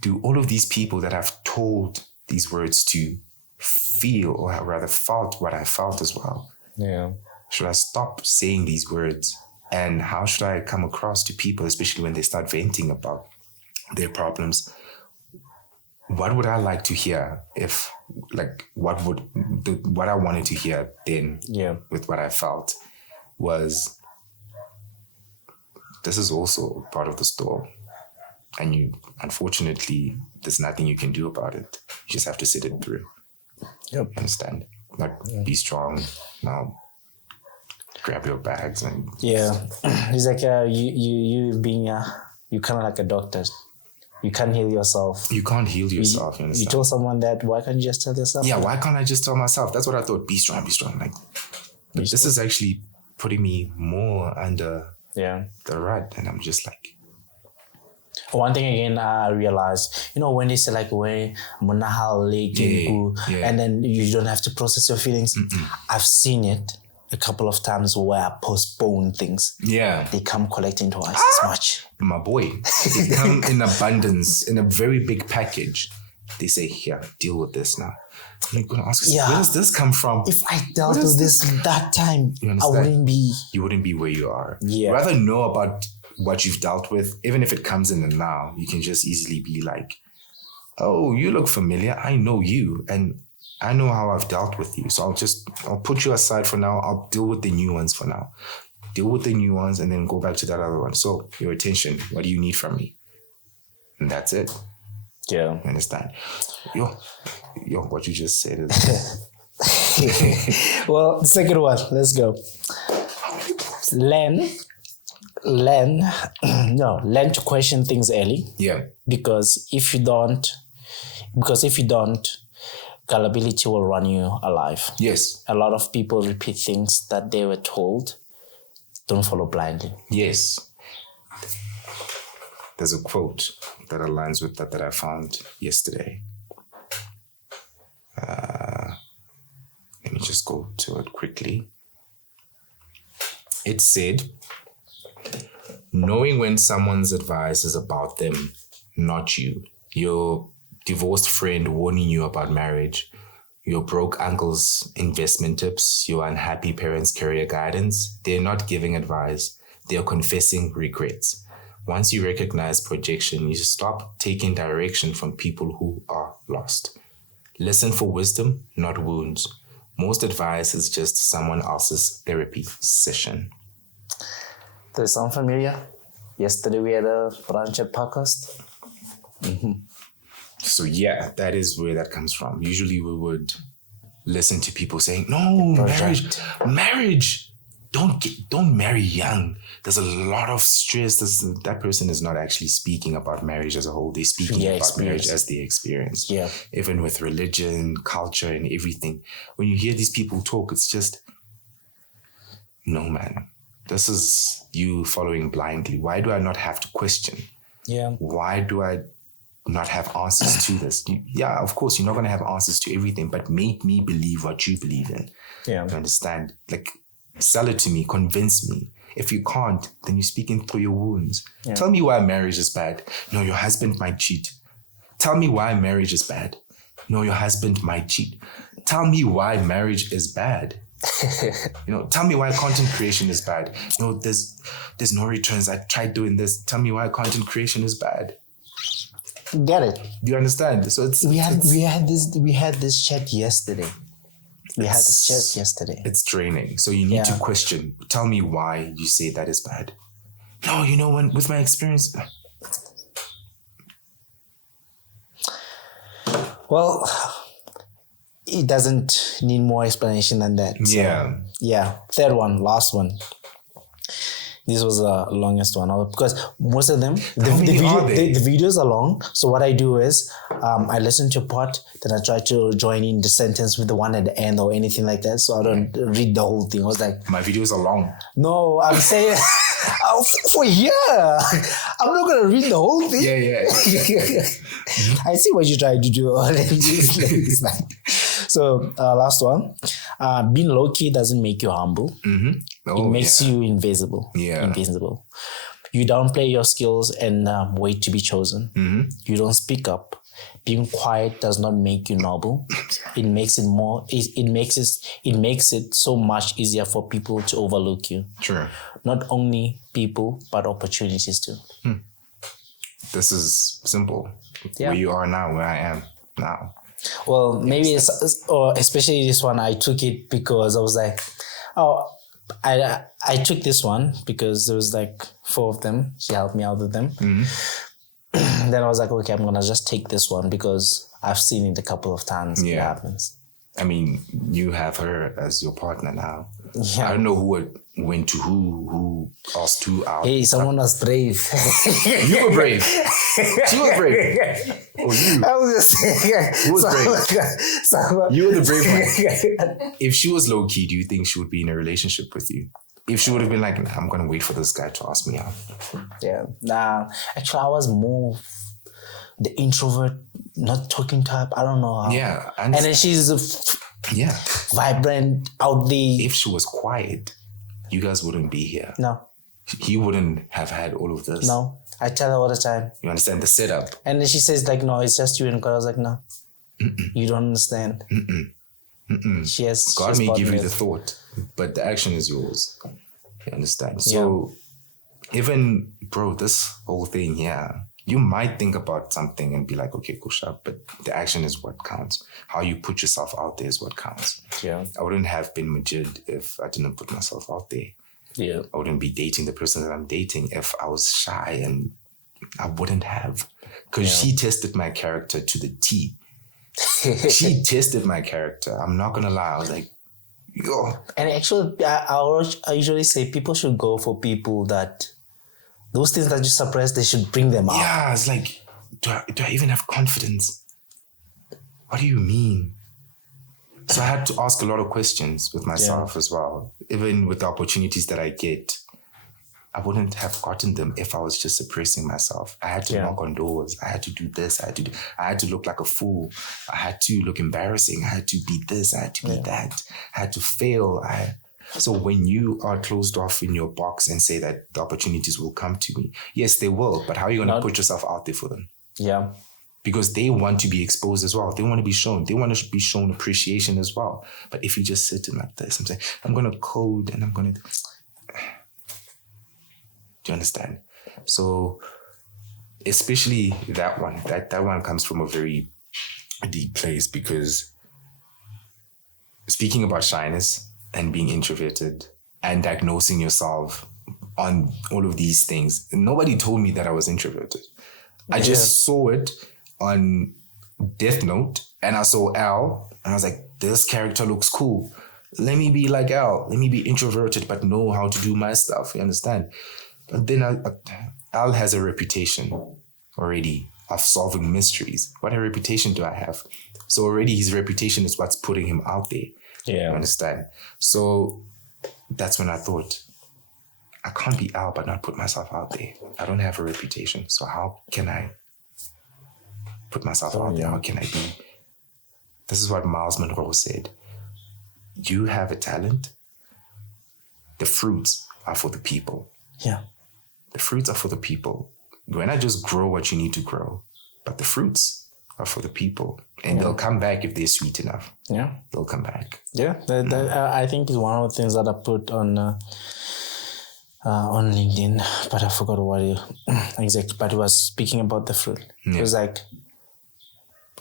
do all of these people that I've told these words to feel, or rather felt what I felt as well? Yeah. Should I stop saying these words? And how should I come across to people, especially when they start venting about their problems? What would I like to hear if, like, what I wanted to hear then with what I felt was, this is also part of the storm. And unfortunately, there's nothing you can do about it. You just have to sit it through. Yep. Understand? Like, be strong. Now, grab your bags and... Yeah. It's like you being you kind of like a doctor. You can't heal yourself. You can't heal yourself. You told someone that, why can't you just tell yourself? Yeah, why can't I just tell myself? That's what I thought. Be strong, be strong. Like, but this is actually putting me more under the rut. And I'm just like... One thing again, I realized, when they say like, and then you don't have to process your feelings. I've seen it a couple of times where I postpone things. Yeah. They come collecting twice as much. My boy, they come in abundance, in a very big package. They say, here, deal with this now. I'm going to ask you, where does this come from? If I dealt with this that time, I wouldn't be... You wouldn't be where you are. Yeah. Rather know about what you've dealt with, even if it comes in the now, you can just easily be like, oh, you look familiar. I know you, and I know how I've dealt with you. So I'll put you aside for now. I'll deal with the new ones for now. Deal with the new ones and then go back to that other one. So your attention, what do you need from me? And that's it. Yeah. You understand? Yo, what you just said is... Well, the second one, let's go. Learn to question things early. Yeah. Because if you don't, gullibility will run you alive. Yes. A lot of people repeat things that they were told. Don't follow blindly. Yes. There's a quote that aligns with that I found yesterday. Let me just go to it quickly. It said, knowing when someone's advice is about them, not you. Your divorced friend warning you about marriage, your broke uncle's investment tips, your unhappy parents' career guidance, they're not giving advice. They're confessing regrets. Once you recognize projection, you stop taking direction from people who are lost. Listen for wisdom, not wounds. Most advice is just someone else's therapy session. Does it sound familiar? Yesterday we had a branch at podcast. Mm-hmm. So yeah, that is where that comes from. Usually we would listen to people saying, no, marriage. Don't marry young. There's a lot of stress. That person is not actually speaking about marriage as a whole. They're speaking about marriage as they experience. Yeah. Even with religion, culture, and everything. When you hear these people talk, it's just, no, man. This is you following blindly. Why do I not have to question? Yeah. Why do I not have answers to this? Yeah, of course, you're not going to have answers to everything, but make me believe what you believe in. Yeah. You understand? Like, sell it to me, convince me. If you can't, then you're speaking through your wounds. Yeah. Tell me why marriage is bad. No, your husband might cheat. Tell me why marriage is bad. No, your husband might cheat. Tell me why marriage is bad. Tell me why content creation is bad. No, there's no returns. I tried doing this. Tell me why content creation is bad. Get it? Do you understand? So we had this chat yesterday. It's draining. So you need to question. Tell me why you say that is bad. No, with my experience. Well, it doesn't need more explanation than that. So, yeah. Yeah. Third one, last one. This was the longest one because most of them, many are they? the videos are long. So what I do is I listen to a part, then I try to join in the sentence with the one at the end or anything like that. So I don't read the whole thing. I was like, My videos are long. no, I'm saying for here. I'm not gonna read the whole thing. Yeah. I see what you're trying to do already. So last one, being low key doesn't make you humble. It makes you invisible. Yeah. Invisible. You downplay your skills and wait to be chosen. You don't speak up. Being quiet does not make you noble. It makes it more. It makes it so much easier for people to overlook you. Sure. Not only people, but opportunities too. This is simple. Yeah. Where you are now, where I am now. Well, maybe or especially this one, I took it because I was like, I took this one because there was like 4 of them. She helped me out with them. Then I was like, okay, I'm gonna just take this one because I've seen it a couple of times. Yeah. It happens. I mean, you have her as your partner now. Yeah. I don't know who went to who asked who out. Hey, someone was brave. You were brave. She was brave. Or you. I was just saying. Who was brave? You were the brave one. one. If she was low key, do you think she would be in a relationship with you? If she would have been like, I'm gonna wait for this guy to ask me out. Yeah. Nah. Actually, I was more the introvert, not talking type. I don't know how. Yeah. And then she's vibrant, out there. If she was quiet, you guys wouldn't be here. No. He wouldn't have had all of this. No. I tell her all the time. You understand the setup? And then she says like, no, it's just you and God. I was like, no. You don't understand. She has God may give you partners. the thought, but the action is yours. You understand? So even, bro, this whole thing here, you might think about something and be like, okay, cool, sharp, but the action is what counts. How you put yourself out there is what counts. Yeah. I wouldn't have been Majid if I didn't put myself out there. Yeah. I wouldn't be dating the person that I'm dating if I was shy, and I wouldn't have. Because she tested my character to the T. She tested my character. I'm not going to lie. I was like, yo. And actually, I usually say people should go for people that, those things that you suppress, they should bring them out. Yeah, it's like, do I even have confidence? What do you mean? So I had to ask a lot of questions with myself as well. Even with the opportunities that I get, I wouldn't have gotten them if I was just suppressing myself. I had to knock on doors. I had to do this. I had to look like a fool. I had to look embarrassing. I had to be this. I had to be that. I had to fail. So when you are closed off in your box and say that the opportunities will come to me, yes, they will. But how are you going to put yourself out there for them? Yeah. Because they want to be exposed as well. They want to be shown. They want to be shown appreciation as well. But if you just sit in like this, I'm saying, I'm going to code and I'm going to... Do you understand? So, especially that one. That one comes from a very deep place because speaking about shyness and being introverted and diagnosing yourself on all of these things, nobody told me that I was introverted. I just saw it on Death Note and I saw Al and I was like, this character looks cool. Let me be like Al. Let me be introverted but know how to do my stuff. You understand? But then Al has a reputation already of solving mysteries. What a reputation do I have? So already his reputation is what's putting him out there. Yeah. You understand? So that's when I thought, I can't be Al but not put myself out there. I don't have a reputation. So how can I put myself out there? How can I be? This is what Miles Monroe said. You have a talent. The fruits are for the people. Yeah. The fruits are for the people. Why not just grow what you need to grow? But the fruits are for the people. And they'll come back if they're sweet enough. Yeah. They'll come back. Yeah. I think it's one of the things that I put on LinkedIn, but I forgot what it exactly. But it was speaking about the fruit. It was like,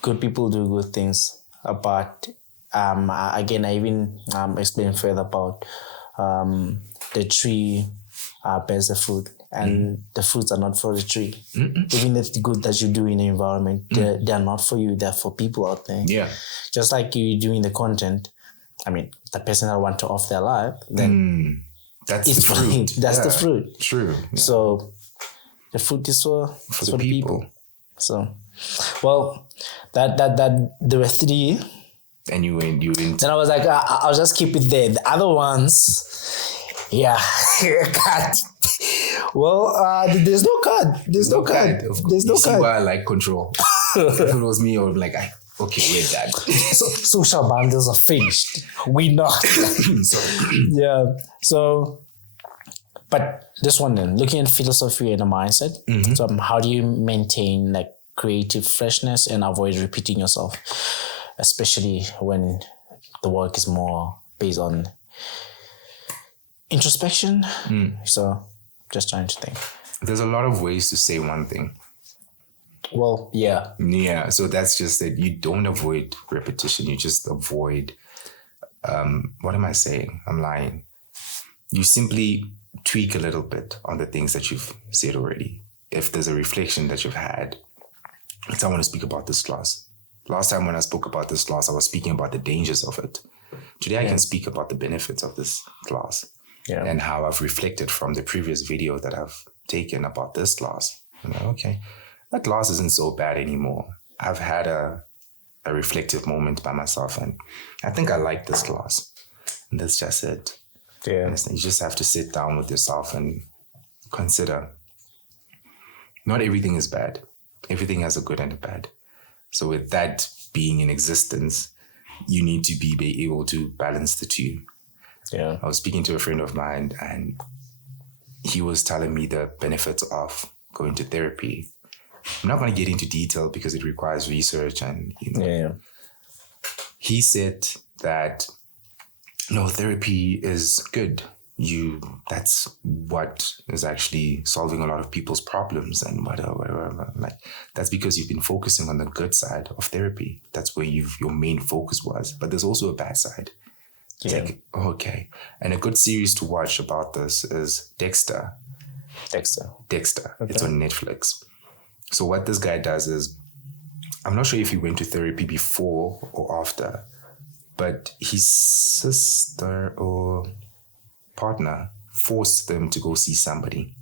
good people do good things. But again, I even explained further about the tree bears the fruit, and the fruits are not for the tree. Even the good that you do in the environment, they're not for you, they're for people out there. Yeah. Just like you doing the content, I mean, the person that want to off their life, then That's it's the fruit. That's the fruit. True. Yeah. So the fruit is for the people. So, well, that there were 3. And you went. Then I was like, I'll just keep it there. The other ones, yeah, cut. Well, there's no card. There's no card. There's no card. Why I like control. If it was me, I would be like, okay, we're done. So social bundles are finished. We not. Sorry. Yeah. So, but this one then, looking at philosophy and the mindset. So how do you maintain like creative freshness and avoid repeating yourself, especially when the work is more based on introspection? So just trying to think. There's a lot of ways to say one thing. Well, yeah. Yeah, so that's just that you don't avoid repetition. You just avoid, what am I saying? I'm lying. You simply tweak a little bit on the things that you've said already. If there's a reflection that you've had, I want to speak about this class. Last time when I spoke about this class, I was speaking about the dangers of it. Today I can speak about the benefits of this class and how I've reflected from the previous video that I've taken about this class. I'm like, okay, that class isn't so bad anymore. I've had a reflective moment by myself and I think I like this class. And that's just it. Yeah. You just have to sit down with yourself and consider not everything is bad. Everything has a good and a bad. So with that being in existence, you need to be able to balance the two. Yeah. I was speaking to a friend of mine and he was telling me the benefits of going to therapy. I'm not going to get into detail because it requires research and, He said that, no, therapy is good. That's what is actually solving a lot of people's problems and whatever. Like, that's because you've been focusing on the good side of therapy. That's where your main focus was. But there's also a bad side. It's like, okay. And a good series to watch about this is Dexter. Okay. It's on Netflix. So what this guy does is, I'm not sure if he went to therapy before or after, but his sister or partner forced them to go see somebody.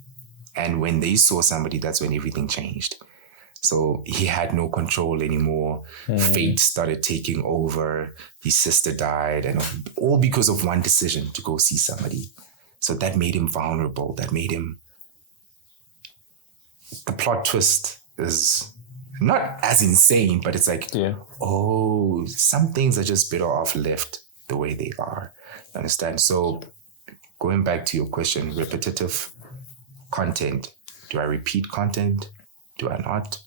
And when they saw somebody, that's when everything changed. So he had no control anymore. Fate started taking over. His sister died, and all because of one decision to go see somebody. So that made him vulnerable. That made him... The plot twist is not as insane, but it's like, some things are just better off left the way they are. Understand? So going back to your question, repetitive content. Do I repeat content? Do I not?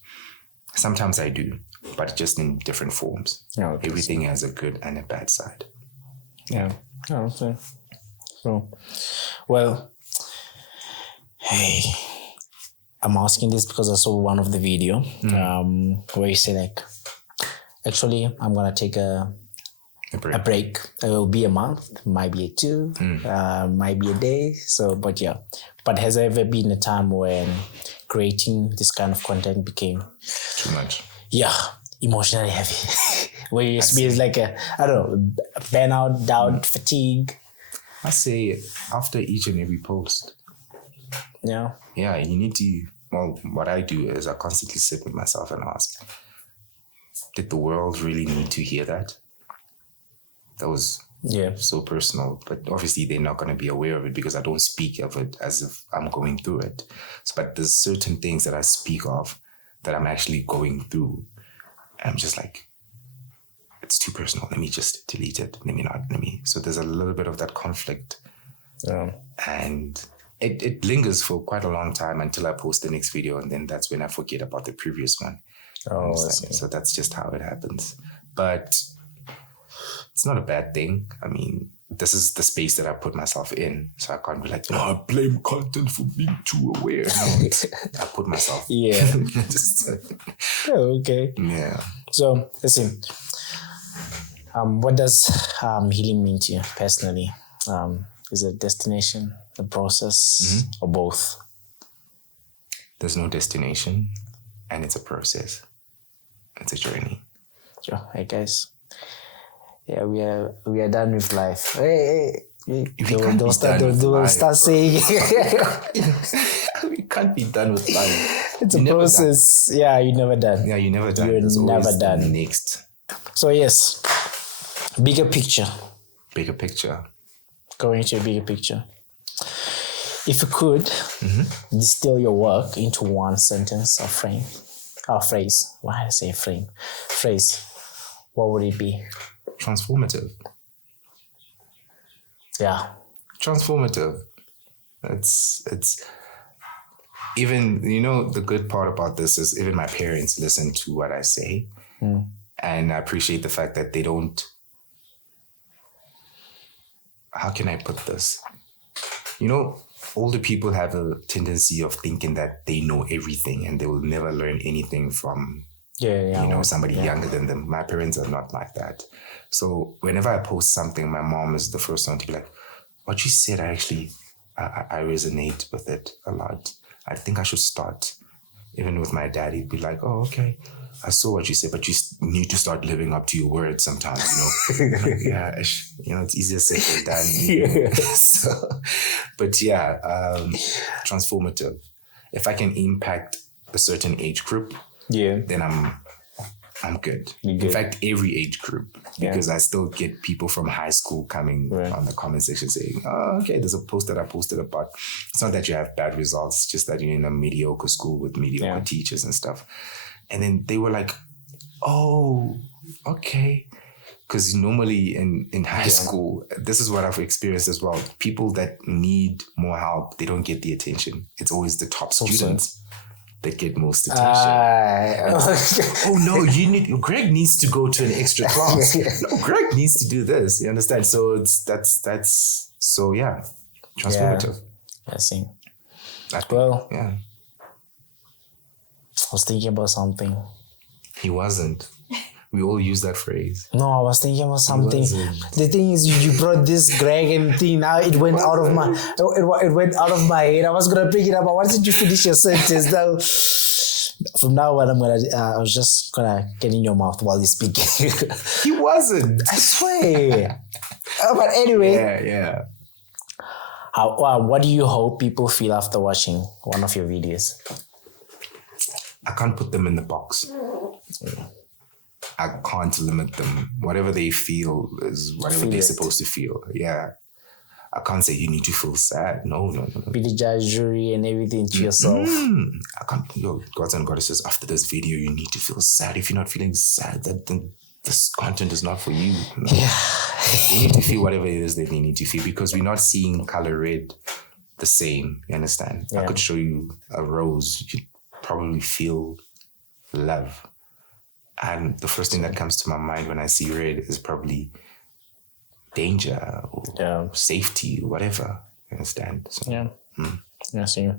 Sometimes I do, but just in different forms. Everything has a good and a bad side. Yeah. Okay. So, well, hey, I'm asking this because I saw one of the video where you say like, actually, I'm going to take a break. It will be a month, might be a 2, might be a day. So, but yeah. But has there ever been a time when creating this kind of content became too much? Yeah, emotionally heavy. Where you experience like burnout, doubt, fatigue. I say after each and every post. Yeah. Yeah, you need to. Well, what I do is I constantly sit with myself and ask, did the world really need to hear that? That was so personal, but obviously they're not going to be aware of it because I don't speak of it as if I'm going through it. So, but there's certain things that I speak of that I'm actually going through. And I'm just like, it's too personal. Let me just delete it. So there's a little bit of that conflict. And it lingers for quite a long time until I post the next video. And then that's when I forget about the previous one. So that's just how it happens. But it's not a bad thing. I mean, this is the space that I put myself in. So I can't be like, I blame content for being too aware. No, I put myself. Okay. Yeah. So, listen, what does healing mean to you personally? Is it a destination, a process, or both? There's no destination, and it's a process. It's a journey. Sure. Hey, guys. Yeah, we are done with life. Hey, They'll start saying we can't be done with life. it's a process. Yeah, you're never done. Yeah, you're never done. You're There's never always done. the next So yes, bigger picture. bigger picture. Going to a bigger picture. If you could distill your work into one sentence or phrase. Why did I say frame? Phrase. What would it be? Transformative. Yeah. Transformative. It's even, the good part about this is even my parents listen to what I say. And I appreciate the fact that they don't, how can I put this? Older people have a tendency of thinking that they know everything and they will never learn anything from somebody younger than them. My parents are not like that. So whenever I post something, my mom is the first one to be like, what you said, I resonate with it a lot. I think I should start. Even with my dad, he'd be like, oh, okay, I saw what you said, but you need to start living up to your words sometimes, Like, yeah, it's easier said than done. Transformative. If I can impact a certain age group, then I'm good. In fact, every age group, because I still get people from high school coming on the comment section saying, oh, okay, there's a post that I posted about. It's not that you have bad results, it's just that you're in a mediocre school with mediocre teachers and stuff. And then they were like, oh, okay. Because normally in high school, this is what I've experienced as well. People that need more help, they don't get the attention. It's always the top students that get most attention. Oh no, Greg needs to go to an extra class. No, Greg needs to do this. You understand? So that's transformative. I see. I was thinking about something. He wasn't. We all use that phrase. No, I was thinking about something. The thing is, you brought this Greg and thing. Now it went out of my. It went out of my head. I was gonna pick it up. I wanted you to finish your sentence. Now, from now on, I was just gonna get in your mouth while you're speaking. He wasn't. I swear. But anyway. Yeah. What do you hope people feel after watching one of your videos? I can't put them in the box. I can't limit them. Whatever they feel is whatever they're supposed to feel. Yeah. I can't say you need to feel sad. No. Be the judge, jury, and everything to yourself. I can't. Gods and goddesses, after this video, you need to feel sad. If you're not feeling sad, then this content is not for you. Yeah. You need to feel whatever it is that they need to feel, because we're not seeing color red the same. You understand? Yeah. I could show you a rose. You'd probably feel love. And the first thing that comes to my mind when I see red is probably danger or safety, whatever. You understand? So, Yeah, I see.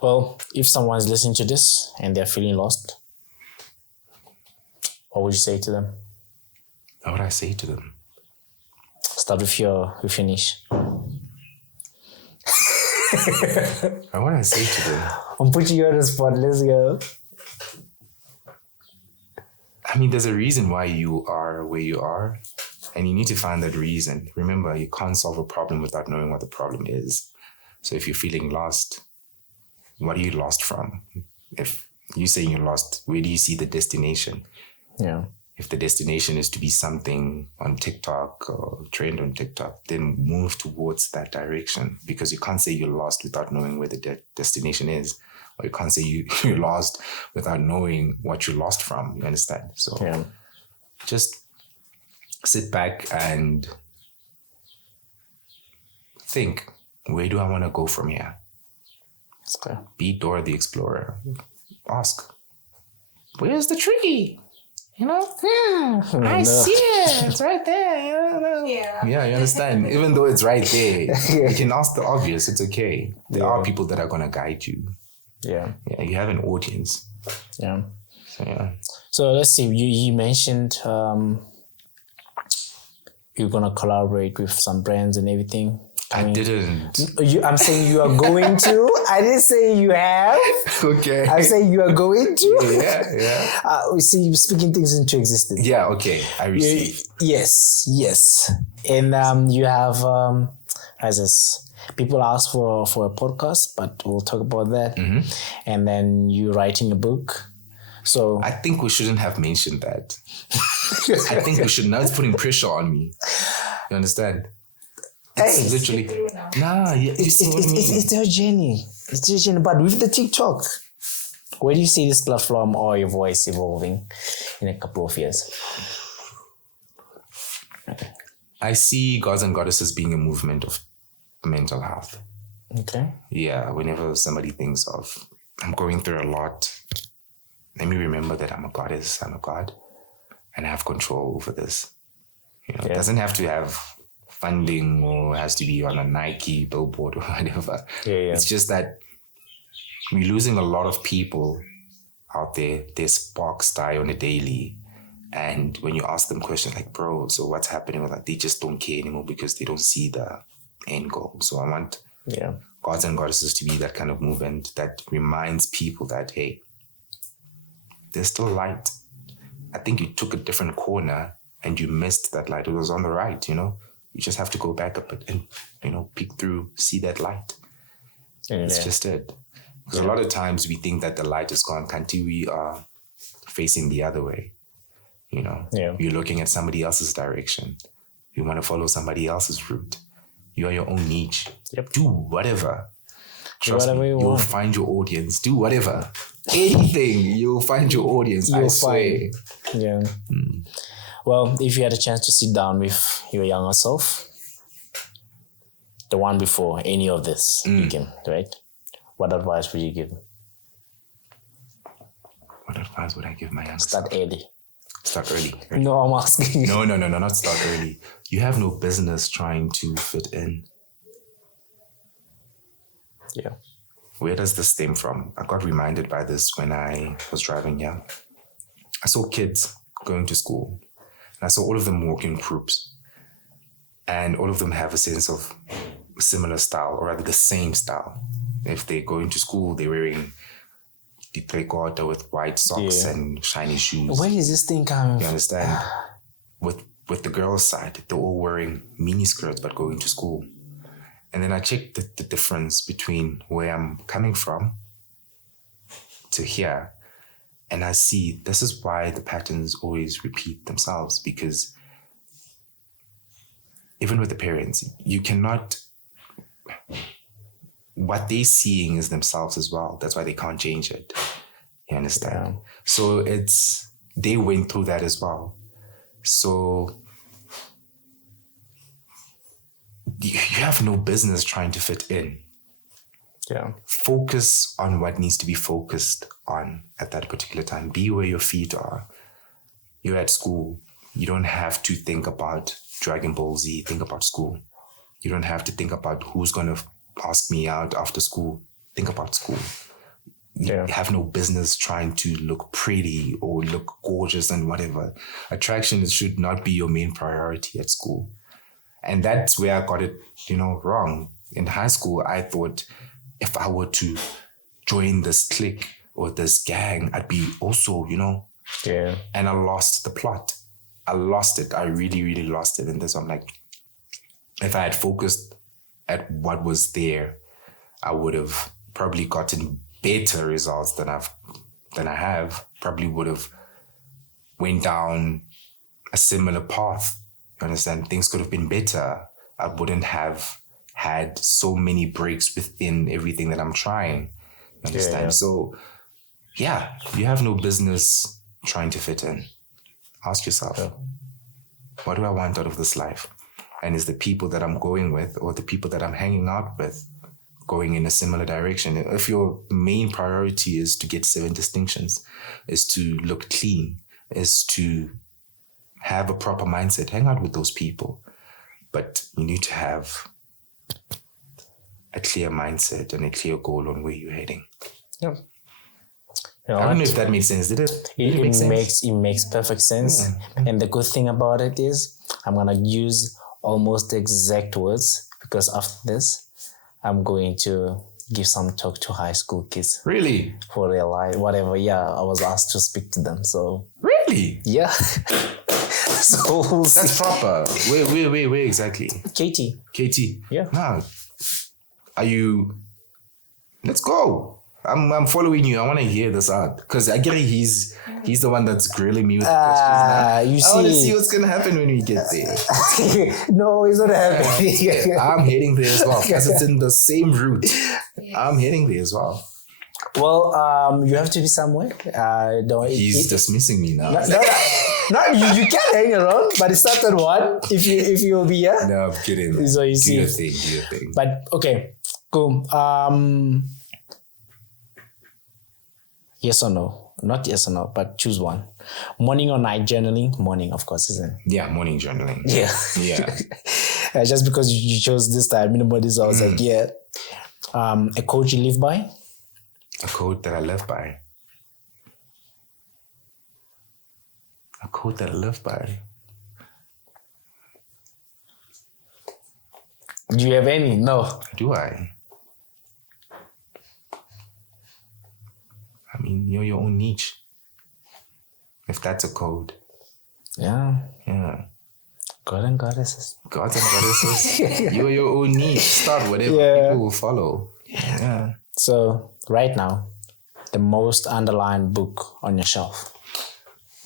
Well, if someone's listening to this and they're feeling lost, what would you say to them? What would I say to them? Start with your niche. What would I say to them? I'm putting you on the spot. Let's go. I mean, there's a reason why you are where you are, and you need to find that reason. Remember, you can't solve a problem without knowing what the problem is. So if you're feeling lost, what are you lost from? If you're saying you're lost, where do you see the destination? Yeah. If the destination is to be something on TikTok or trend on TikTok, then move towards that direction, because you can't say you're lost without knowing where the destination is. Or you can't say you're lost without knowing what you're lost from. You understand? So just sit back and think, where do I want to go from here? Okay. Be Dora the Explorer. Ask, where's the tree? I see it. It's right there. Yeah, you understand? Even though it's right there, you can ask the obvious. It's okay. There are people that are going to guide you. Yeah, you have an audience. Yeah. So let's see. You mentioned you're gonna collaborate with some brands and everything. I didn't. I'm saying you are going to. I didn't say you have. Okay. I'm saying you are going to. Yeah. We see you speaking things into existence. Yeah. Okay. I receive. Yes. And you have as is, people ask for a podcast, but we'll talk about that. And then you writing a book. So I think we shouldn't have mentioned that. I think we should. Now it's putting pressure on me. You understand? It's literally. Nah, yeah, it's your journey. It's your journey. But with the TikTok, where do you see this platform or your voice evolving in a couple of years? I see Gods and Goddesses being a movement of mental health. Okay. Yeah, whenever somebody thinks of, I'm going through a lot, let me remember that I'm a goddess, I'm a god, and I have control over this. It doesn't have to have funding or has to be on a Nike billboard or whatever. It's just that we're losing a lot of people out there. Their sparks die on a daily. And when you ask them questions like, bro, so what's happening with that? They just don't care anymore because they don't see the end goal. So I want Gods and Goddesses to be that kind of movement that reminds people that, hey, there's still light. I think you took a different corner and you missed that light. It was on the right, You just have to go back a bit and, peek through, see that light. It's just it. Because a lot of times we think that the light is gone. Kanti, we are facing the other way. You're looking at somebody else's direction. You want to follow somebody else's route. You are your own niche. Yep. Do whatever. Trust me, you'll find your audience. Do whatever. Anything. You'll find your audience. I swear. Yeah. Well, if you had a chance to sit down with your younger self, the one before any of this, right? What advice would you give? What advice would I give my younger self? Start early. No, I'm asking. No, not start early. You have no business trying to fit in. Yeah. Where does this stem from? I got reminded by this when I was driving here. I saw kids going to school. And I saw all of them walk in groups. And all of them have a sense of similar style, or rather the same style. If they go into school, they're wearing the three-quarter with white socks and shiny shoes. Where is this thing coming from? You understand? With the girls' side, they're all wearing mini skirts but going to school. And then I checked the difference between where I'm coming from to here. And I see this is why the patterns always repeat themselves, because even with the parents, you cannot, what they're seeing is themselves as well. That's why they can't change it. You understand? Yeah. So they went through that as well. So you have no business trying to fit in. Yeah. Focus on what needs to be focused on at that particular time. Be where your feet are. You're at school. You don't have to think about Dragon Ball Z. Think about school. You don't have to think about who's going to ask me out after school. Think about school. You have no business trying to look pretty or look gorgeous and whatever. Attraction should not be your main priority at school. And that's where I got it, wrong. In high school, I thought if I were to join this clique or this gang, I'd be also, Yeah. And I lost the plot. I lost it. I really, really lost it. And this, I'm like, if I had focused at what was there, I would have probably gotten better results than I have. Probably would have went down a similar path. You understand? Things could have been better. I wouldn't have had so many breaks within everything that I'm trying. You understand? Yeah. So, you have no business trying to fit in. Ask yourself, what do I want out of this life? And is the people that I'm going with or the people that I'm hanging out with going in a similar direction? If your main priority is to get 7 distinctions, is to look clean, is to have a proper mindset, hang out with those people. But you need to have a clear mindset and a clear goal on where you're heading. Yeah. I don't know if that makes sense. Did it? It makes perfect sense. Yeah. And the good thing about it is I'm going to use almost the exact words, because after this, I'm going to give some talk to high school kids. Really? For their life, whatever. Yeah, I was asked to speak to them. So really? Yeah. So we'll That's see. proper. Where exactly? Katie. KT. Yeah. Nah. Are you? Let's go. I'm following you. I want to hear this out because I get it. He's the one that's grilling me with the questions now. You I want to see- see what's gonna happen when we get there. No, it's not happening. I'm heading there as well because it's in the same route. I'm heading there as well. Well, you have to be somewhere. He's dismissing me now. No, you can hang around, but it's not at one. If you'll be here. No, I'm kidding. Man. So you Do see. your thing. But okay, cool. Yes or no? Not yes or no, but choose one. Morning or night journaling? Morning, of course, isn't it? Yeah, morning journaling. Yeah. Yeah. Just because you chose this time, I was like, yeah. A quote you live by? A quote that I live by. A quote that I live by. Do you have any? No. Do I? I mean, you're your own niche. If that's a code. Yeah. Yeah. God and goddesses. Gods and goddesses. You're your own niche. Start whatever people will follow. Yeah. So, right now, the most underlined book on your shelf.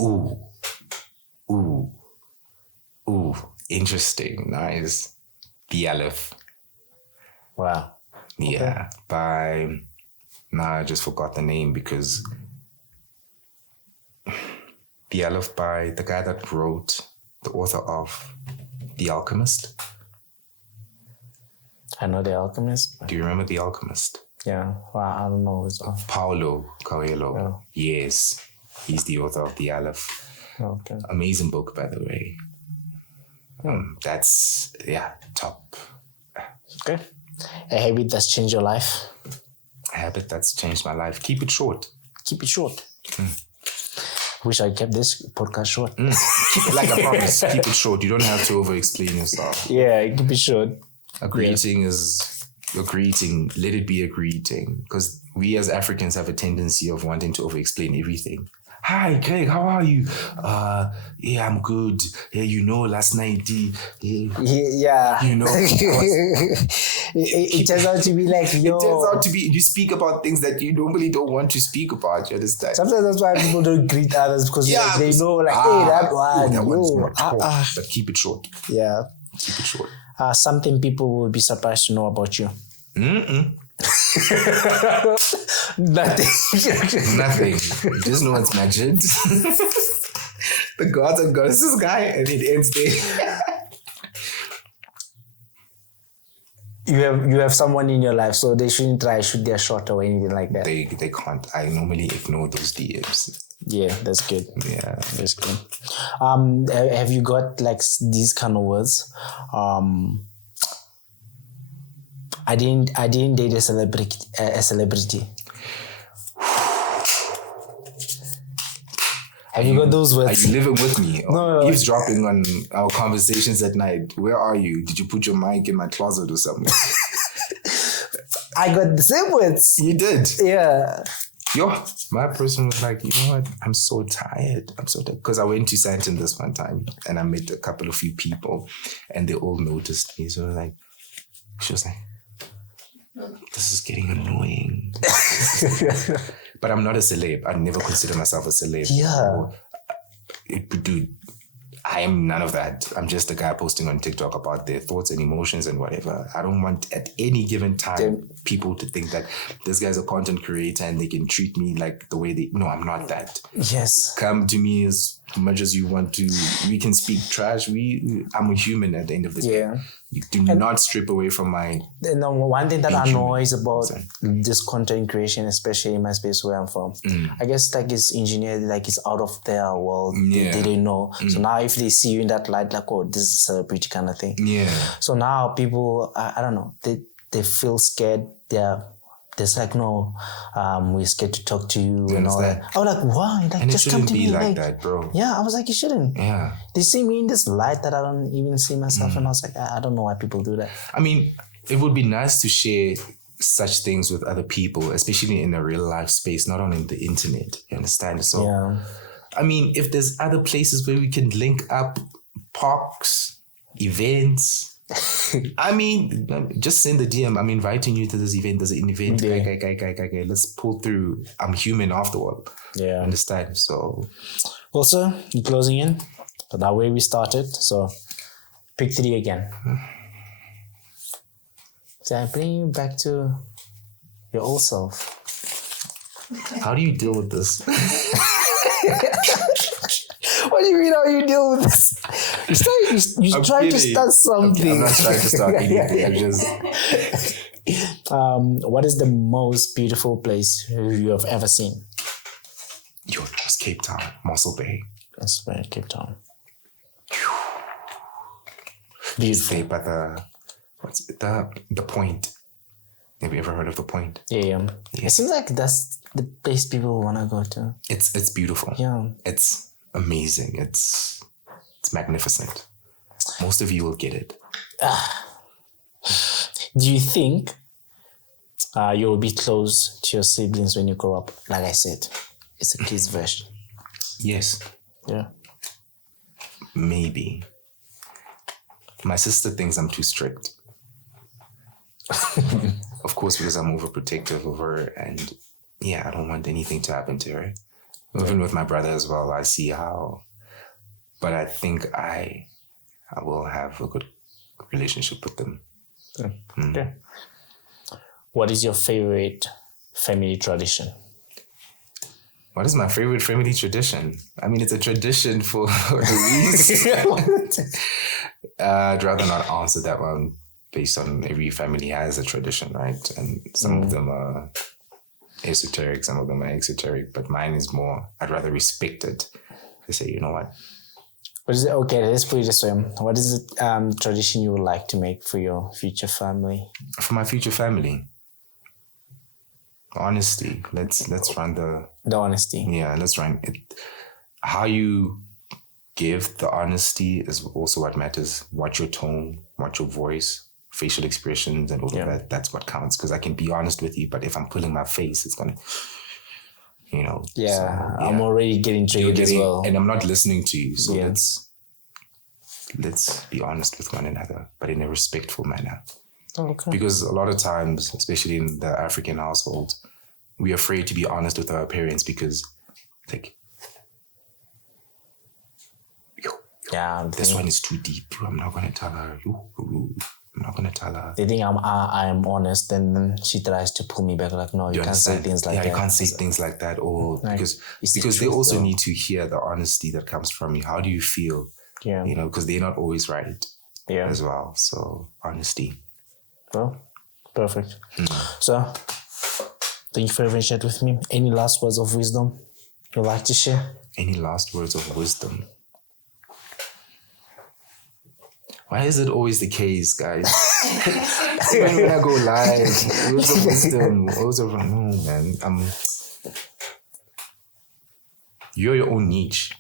Ooh. Interesting. Nice. The Aleph. Wow. Yeah. By... Nah, I just forgot the name because... The Aleph by the guy that wrote, the author of The Alchemist. I know The Alchemist. Do you remember The Alchemist? Yeah. Well, I don't know. Paulo Coelho. Oh. Yes. He's the author of The Aleph. Okay. Amazing book, by the way. That's, top. Okay. A habit that's changed your life. A habit that's changed my life. Keep it short. Keep it short. Wish I kept this podcast short. Keep it like I promise. Keep it short. You don't have to over-explain yourself. Yeah, keep it short. A greeting is a greeting. Let it be a greeting. Because we as Africans have a tendency of wanting to over-explain everything. Hi, Craig, how are you? Yeah, I'm good. Yeah, last night, Yeah. It turns out to be like, yo. It turns out to be, you speak about things that you normally don't want to speak about, you understand? Sometimes that's why people don't greet others because they know, like, hey, that one. That one's not talk, but keep it short. Yeah. Keep it short. Something people will be surprised to know about you. Nothing. Nothing. Just know it's Majid. The gods and goddesses guy, and it ends there. You have someone in your life, so they shouldn't try to shoot their shot or anything like that. They can't. I normally ignore those DMs. Yeah, that's good. Yeah. That's good. Have you got like these kind of words? I didn't date a celebrity. Have you got those Are words? you living with me? No. Eavesdropping on our conversations at night. Where are you? Did you put your mic in my closet or something? I got the same words. You did. Yeah. My person was like, you know what? I'm so tired. Because I went to Santon this one time and I met a few people and they all noticed me. So she was like, this is getting annoying. But I'm not a celeb. I never consider myself a celeb. Yeah. Dude, I am none of that. I'm just a guy posting on TikTok about their thoughts and emotions and whatever. I don't want at any given time people to think that this guy's a content creator and they can treat me like the way they... No, I'm not that. Yes. Come to me as much as you want to. We can speak trash. I'm a human at the end of the day. Yeah. You do not strip away from my... One thing that annoys about Sorry. this content creation, especially in my space where I'm from, I guess like it's engineered, like it's out of their world. Yeah. They don't know. So now if they see you in that light, like, oh, this is a celebrity kind of thing. Yeah. So now people, I don't know, they feel scared. There's like, no, we're scared to talk to you and all that. I was like, why? Like, And it just come shouldn't to be me. like that, bro. Yeah, I was like, you shouldn't. Yeah. They see me in this light that I don't even see myself. And I was like, I don't know why people do that. I mean, it would be nice to share such things with other people, especially in a real life space, not on the internet. You understand? So I mean, if there's other places where we can link up, parks, events. I mean, just send the DM. I'm inviting you to this event. There's an event. Guy. Let's pull through. I'm human after all. Yeah. Understand? So. Also, in closing in, that way we started. So, pick 3 again. So I bring you back to your old self. How do you deal with this? What do you mean how you deal with this? You're trying to start something. I'm not trying to start anything. I'm just... what is the most beautiful place you have ever seen? Yo, it was Cape Town, Mossel Bay. That's right, Cape Town. Beautiful. Stay by the Point. Have you ever heard of the Point? Yeah. It seems like that's the place people want to go to. It's beautiful. Yeah. It's amazing. It's magnificent. Most of you will get it. Do you think you will be close to your siblings when you grow up? Like I said, it's a kid's version. Yes. Yeah. Maybe. My sister thinks I'm too strict. Of course, because I'm overprotective of her, and I don't want anything to happen to her. Even with my brother as well, I see how. But I think I will have a good relationship with them. Okay. What is your favorite family tradition? What is my favorite family tradition? I mean, it's a tradition for a reason. I'd rather not answer that one based on every family has a tradition, right? And some of them are esoteric, some of them are exoteric, but mine is more, I'd rather respect it. To say, you know what? What is it? Okay, let's put it this way. What is the tradition you would like to make for your future family? For my future family? Honesty. Let's run the honesty. Yeah, let's run it. How you give the honesty is also what matters. Watch your tone, watch your voice, facial expressions, and all of that. That's what counts. Because I can be honest with you, but if I'm pulling my face, it's gonna, I'm already getting triggered as well, and I'm not listening to you. So let's be honest with one another, but in a respectful manner. Okay. Because a lot of times, especially in the African household, we're afraid to be honest with our parents because, like, this one is too deep. I'm not going to tell her. I'm not going to tell her. They think I am honest, and then she tries to pull me back. Like, no, you can't say things like that. You can't say things like that. Or because they also need to hear the honesty that comes from you. How do you feel? Yeah. Because they're not always right. Yeah. As well. So honesty. Well, perfect. So, thank you for having chat with me. Any last words of wisdom you'd like to share? Any last words of wisdom? Why is it always the case, guys? when I go live, words of wisdom, no, man. You're your own niche.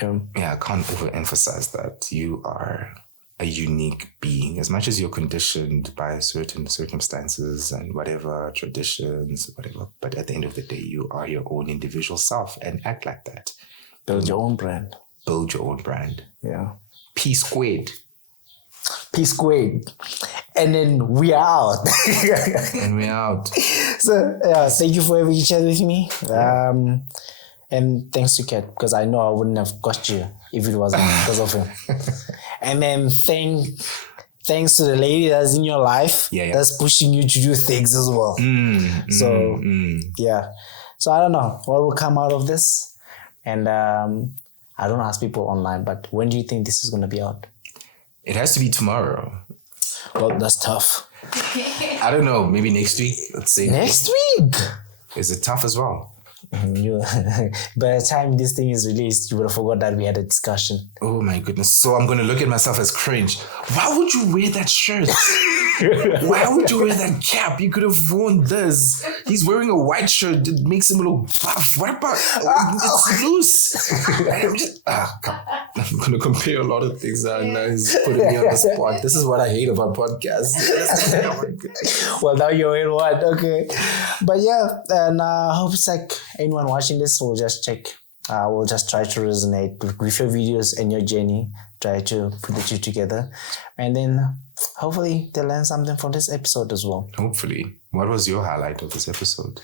Yeah, I can't overemphasize that. You are a unique being. As much as you're conditioned by certain circumstances and whatever, traditions, whatever, but at the end of the day, you are your own individual self and act like that. Build your own brand. Build your own brand. Yeah. P squared. And then we are out. And we're out. So, thank you for having chat with me. And thanks to Kat, because I know I wouldn't have got you if it wasn't because of him. And then thanks to the lady that's in your life that's pushing you to do things as well. So I don't know what will come out of this. And I don't ask people online, but when do you think this is going to be out? It has to be tomorrow. Well, that's tough. I don't know. Maybe next week. Let's say next week. Is it tough as well? By the time this thing is released, you would have forgot that we had a discussion. Oh my goodness. So I'm going to look at myself as cringe. Why would you wear that shirt? Why would you wear that cap? You could have worn this. He's wearing a white shirt. It makes him look buff. What about it's loose? I'm going to compare a lot of things. Now he's putting me on the spot. This is what I hate about podcasts. Well, now you're in one. Okay. But yeah, and I hope it's like anyone watching this will just check I will just try to resonate with your videos and your journey. Try to put the two together. And then hopefully they'll learn something from this episode as well. Hopefully. What was your highlight of this episode?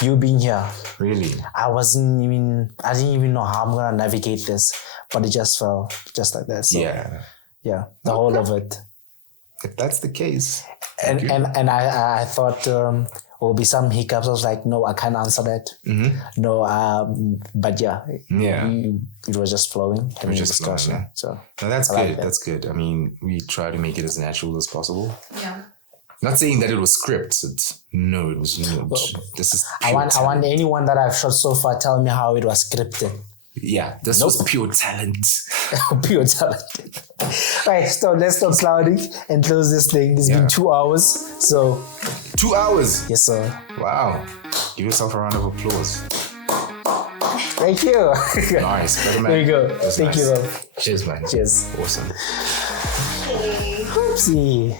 You being here. Really? I didn't even know how I'm going to navigate this, but it just felt just like that. So, yeah, the whole of it. If that's the case. And I thought there will be some hiccups. I was like, no, I can't answer that. Mm-hmm. No, but it was just flowing. It was just flowing, yeah. So no, that's good. That's good. I mean, we try to make it as natural as possible. Yeah. Not saying that it was scripted. No, it was not. This is I want anyone that I've shot so far tell me how it was scripted. Yeah, this was pure talent. Pure talent. Right, so let's stop clouding and close this thing. It's been 2 hours, so... 2 hours? Yes, sir. Wow. Give yourself a round of applause. Thank you. Nice. Better, man. There you go. Thank you, bro. Cheers, man. Cheers. Awesome. Oopsie.